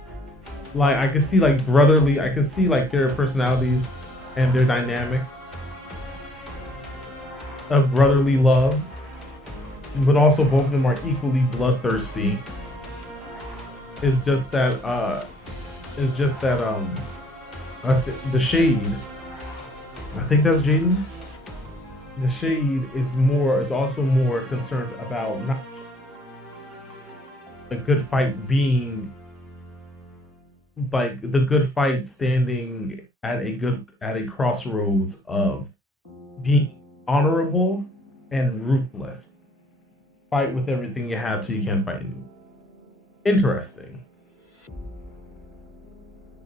like I could see like brotherly, I could see like their personalities and their dynamic of brotherly love, but also both of them are equally bloodthirsty. It's just that the shade, I think that's Jayden. The shade is also more concerned about not just the good fight being like the good fight standing at a crossroads of being honorable and ruthless. Fight with everything you have till you can't fight anymore. Interesting.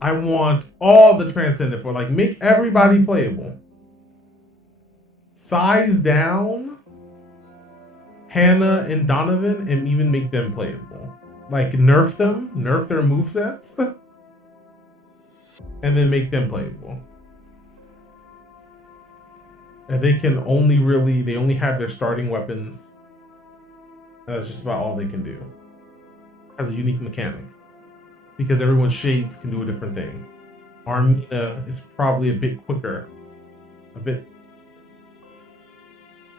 I want all the transcendent for like make everybody playable. Size down Hannah and Donovan and even make them playable. Like nerf their movesets, and then make them playable. And they only have their starting weapons. That's just about all they can do. Has a unique mechanic. Because everyone's shades can do a different thing. Armina is probably a bit quicker. The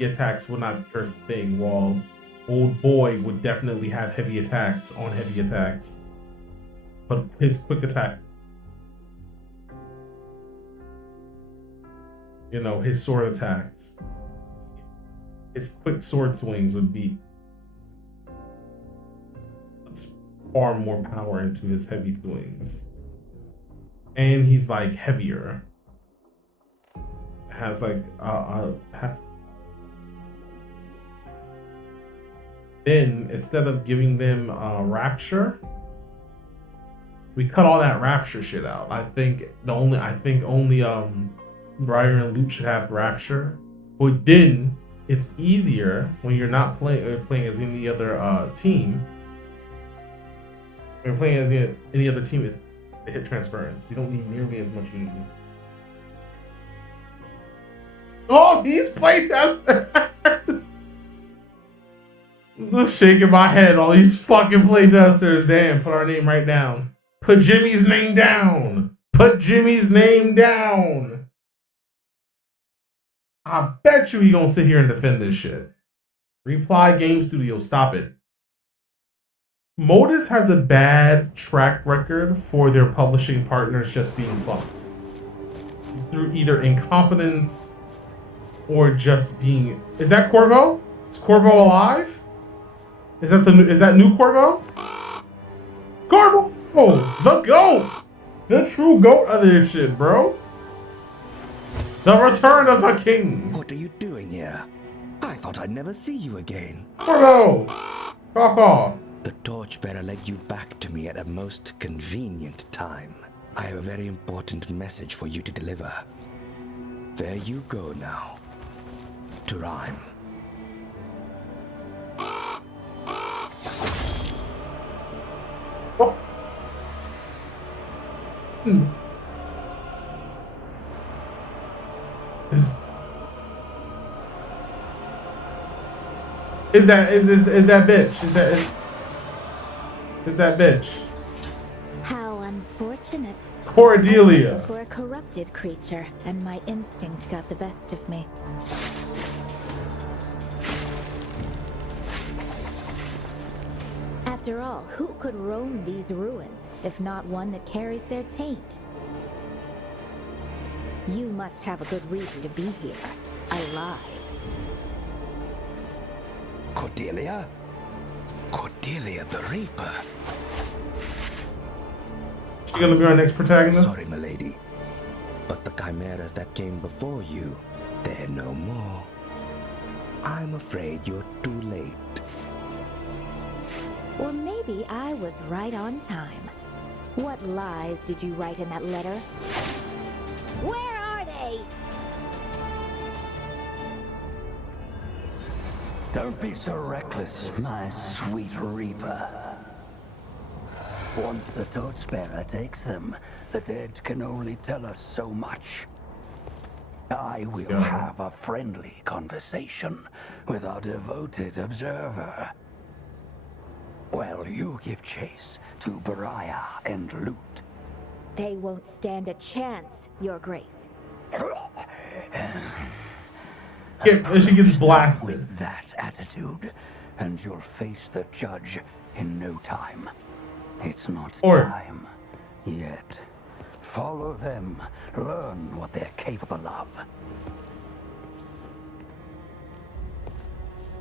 attacks will not curse the thing, while Old Boy would definitely have heavy attacks on heavy attacks. But his quick attack, you know, his sword attacks, his quick sword swings would be far more power into his heavy swings. And he's like heavier. Has like then instead of giving them rapture, we cut all that rapture shit out. I think only Ryder and Luke should have rapture. But then it's easier when you're not playing as any other team. When you're playing as any other team, to hit transference. You don't need nearly as much unity. Oh, he's playtester. I'm shaking my head. All these fucking playtesters. Damn, put our name right down. Put Jimmy's name down. Put Jimmy's name down. I bet you he gonna sit here and defend this shit. Reply Game Studio, stop it. Modus has a bad track record for their publishing partners just being fucks. Through either incompetence or just being... Is that Corvo? Is Corvo alive? Is that new Corvo? Corvo! The GOAT! The true GOAT of this shit, bro. The return of the king. What are you doing here? I thought I'd never see you again. Corvo! Fuck off. The torchbearer led you back to me at a most convenient time. I have a very important message for you to deliver. There you go now. To Rhyme. Oh. Is that bitch? Is that bitch? How unfortunate. Cordelia. For a corrupted creature, and my instinct got the best of me. After all, who could roam these ruins, if not one that carries their taint? You must have a good reason to be here, alive. Cordelia? Cordelia the Reaper. She gonna be our next protagonist? Sorry, milady. But the chimeras that came before you, they're no more. I'm afraid you're too late. Or maybe I was right on time. What lies did you write in that letter? Where are they? Don't be so reckless, my sweet Reaper. Once the torchbearer takes them, the dead can only tell us so much. I will have a friendly conversation with our devoted observer. While you give chase to Beriah and loot. They won't stand a chance, Your Grace. And she gets blasted. With that attitude, and you'll face the judge in no time. It's not time yet. Follow them, learn what they're capable of.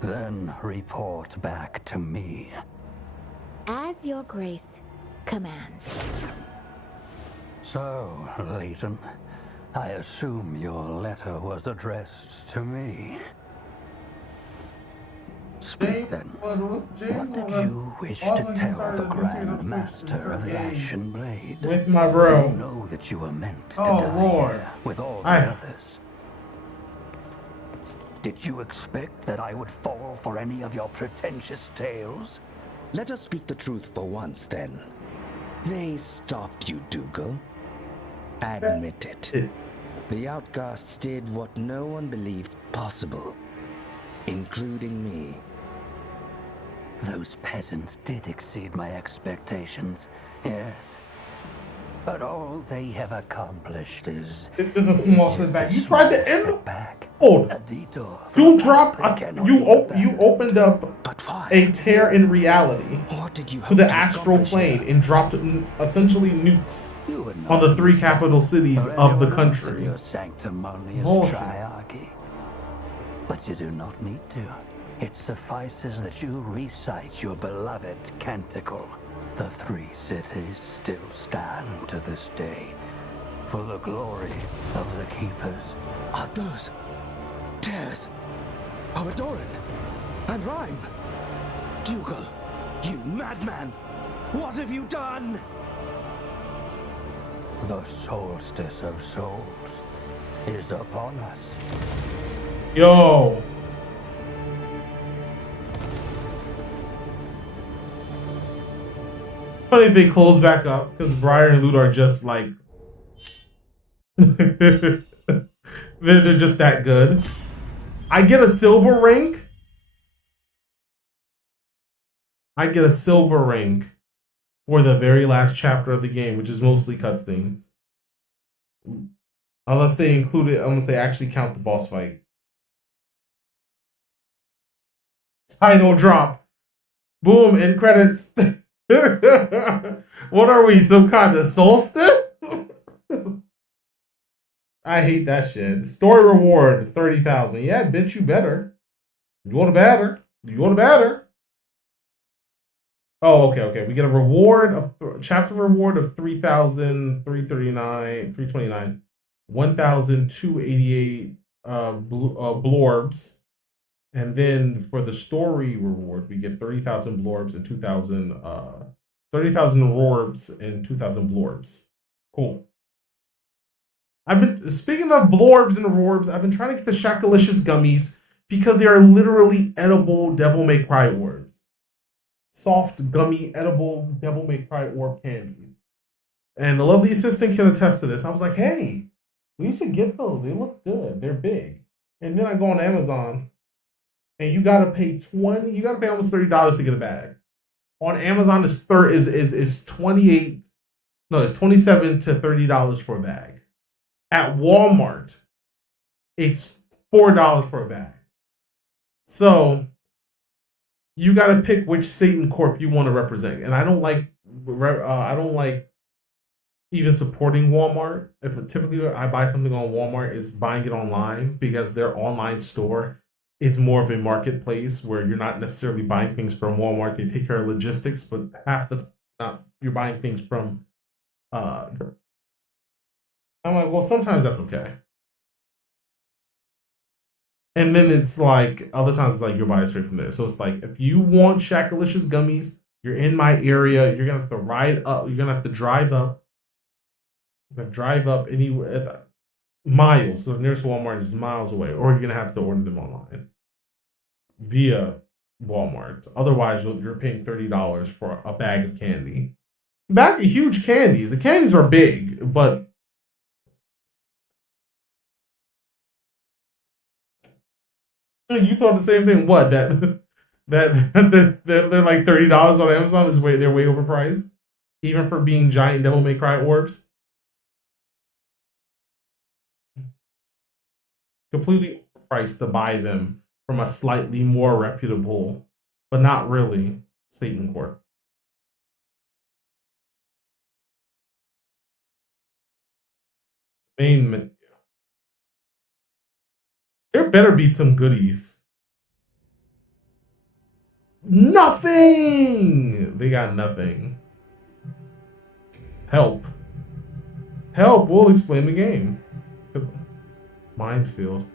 Then report back to me. As Your Grace commands. So, Leighton, I assume your letter was addressed to me. Speak then. What did you wish to tell the Grand Master of the Ashen Blade? With my bro. You know that you were meant to die with all the others. Did you expect that I would fall for any of your pretentious tales? Let us speak the truth for once, then. They stopped you, Dougal. Admit it. The outcasts did what no one believed possible, including me. Those peasants did exceed my expectations, yes. But all they have accomplished is... It's just a small setback. You tried to end it. A detour. You dropped... You opened up a tear in reality to the astral plane and dropped essentially nukes on the 3 capital cities of the country. Your sanctimonious triarchy. But you do not need to. It suffices that you recite your beloved canticle. The 3 cities still stand to this day for the glory of the keepers. Are those tears of Adoran and Rhyme? Dougal, you madman! What have you done? The solstice of souls is upon us. Yo! Funny if they close back up, because Briar and Loot are just like... they're just that good. I get a silver ring. I get a silver ring for the very last chapter of the game, which is mostly cutscenes. Unless they include it, unless they actually count the boss fight. Title drop. Boom, end credits. What are we, some kind of solstice? I hate that shit. Story reward, 30,000. Yeah, bitch, you better. You want to batter. You want to batter. Oh, okay. We get a reward of chapter reward of 3,329, 1,288 blorbs. And then for the story reward, we get 30,000 blorbs and 30,000 rorbs and 2,000 blorbs. Cool. I've been speaking of blorbs and rorbs. I've been trying to get the Shakalicious gummies because they are literally edible Devil May Cry orbs. Soft, gummy, edible Devil May Cry orb candies. And the lovely assistant can attest to this. I was like, hey, we should get those. They look good. They're big. And then I go on Amazon. And you gotta pay almost $30 to get a bag. On Amazon, it's 27 to $30 for a bag. At Walmart, it's $4 for a bag. So you gotta pick which Satan Corp you want to represent. And I don't like even supporting Walmart. If typically I buy something on Walmart, is buying it online because their online store is more of a marketplace where you're not necessarily buying things from Walmart. They take care of logistics, but half the time you're buying things from. I'm like, well, sometimes that's okay. And then it's like other times it's like you're buying straight from there. So it's like if you want Shackalicious gummies, you're in my area. You're gonna have to ride up. You're gonna have to drive up. You're gonna drive up anywhere miles. So the nearest Walmart is miles away, or you're gonna have to order them online via Walmart. Otherwise, you're paying $30 for a bag of candy. Bag of huge candies. The candies are big, but you thought the same thing. What that they're like $30 on Amazon is they're way overpriced, even for being giant Devil May Cry orbs. Completely overpriced to buy them from a slightly more reputable, but not really, Satan Court. Main menu. There better be some goodies. Nothing! They got nothing. Help. Help, we'll explain the game. Minefield.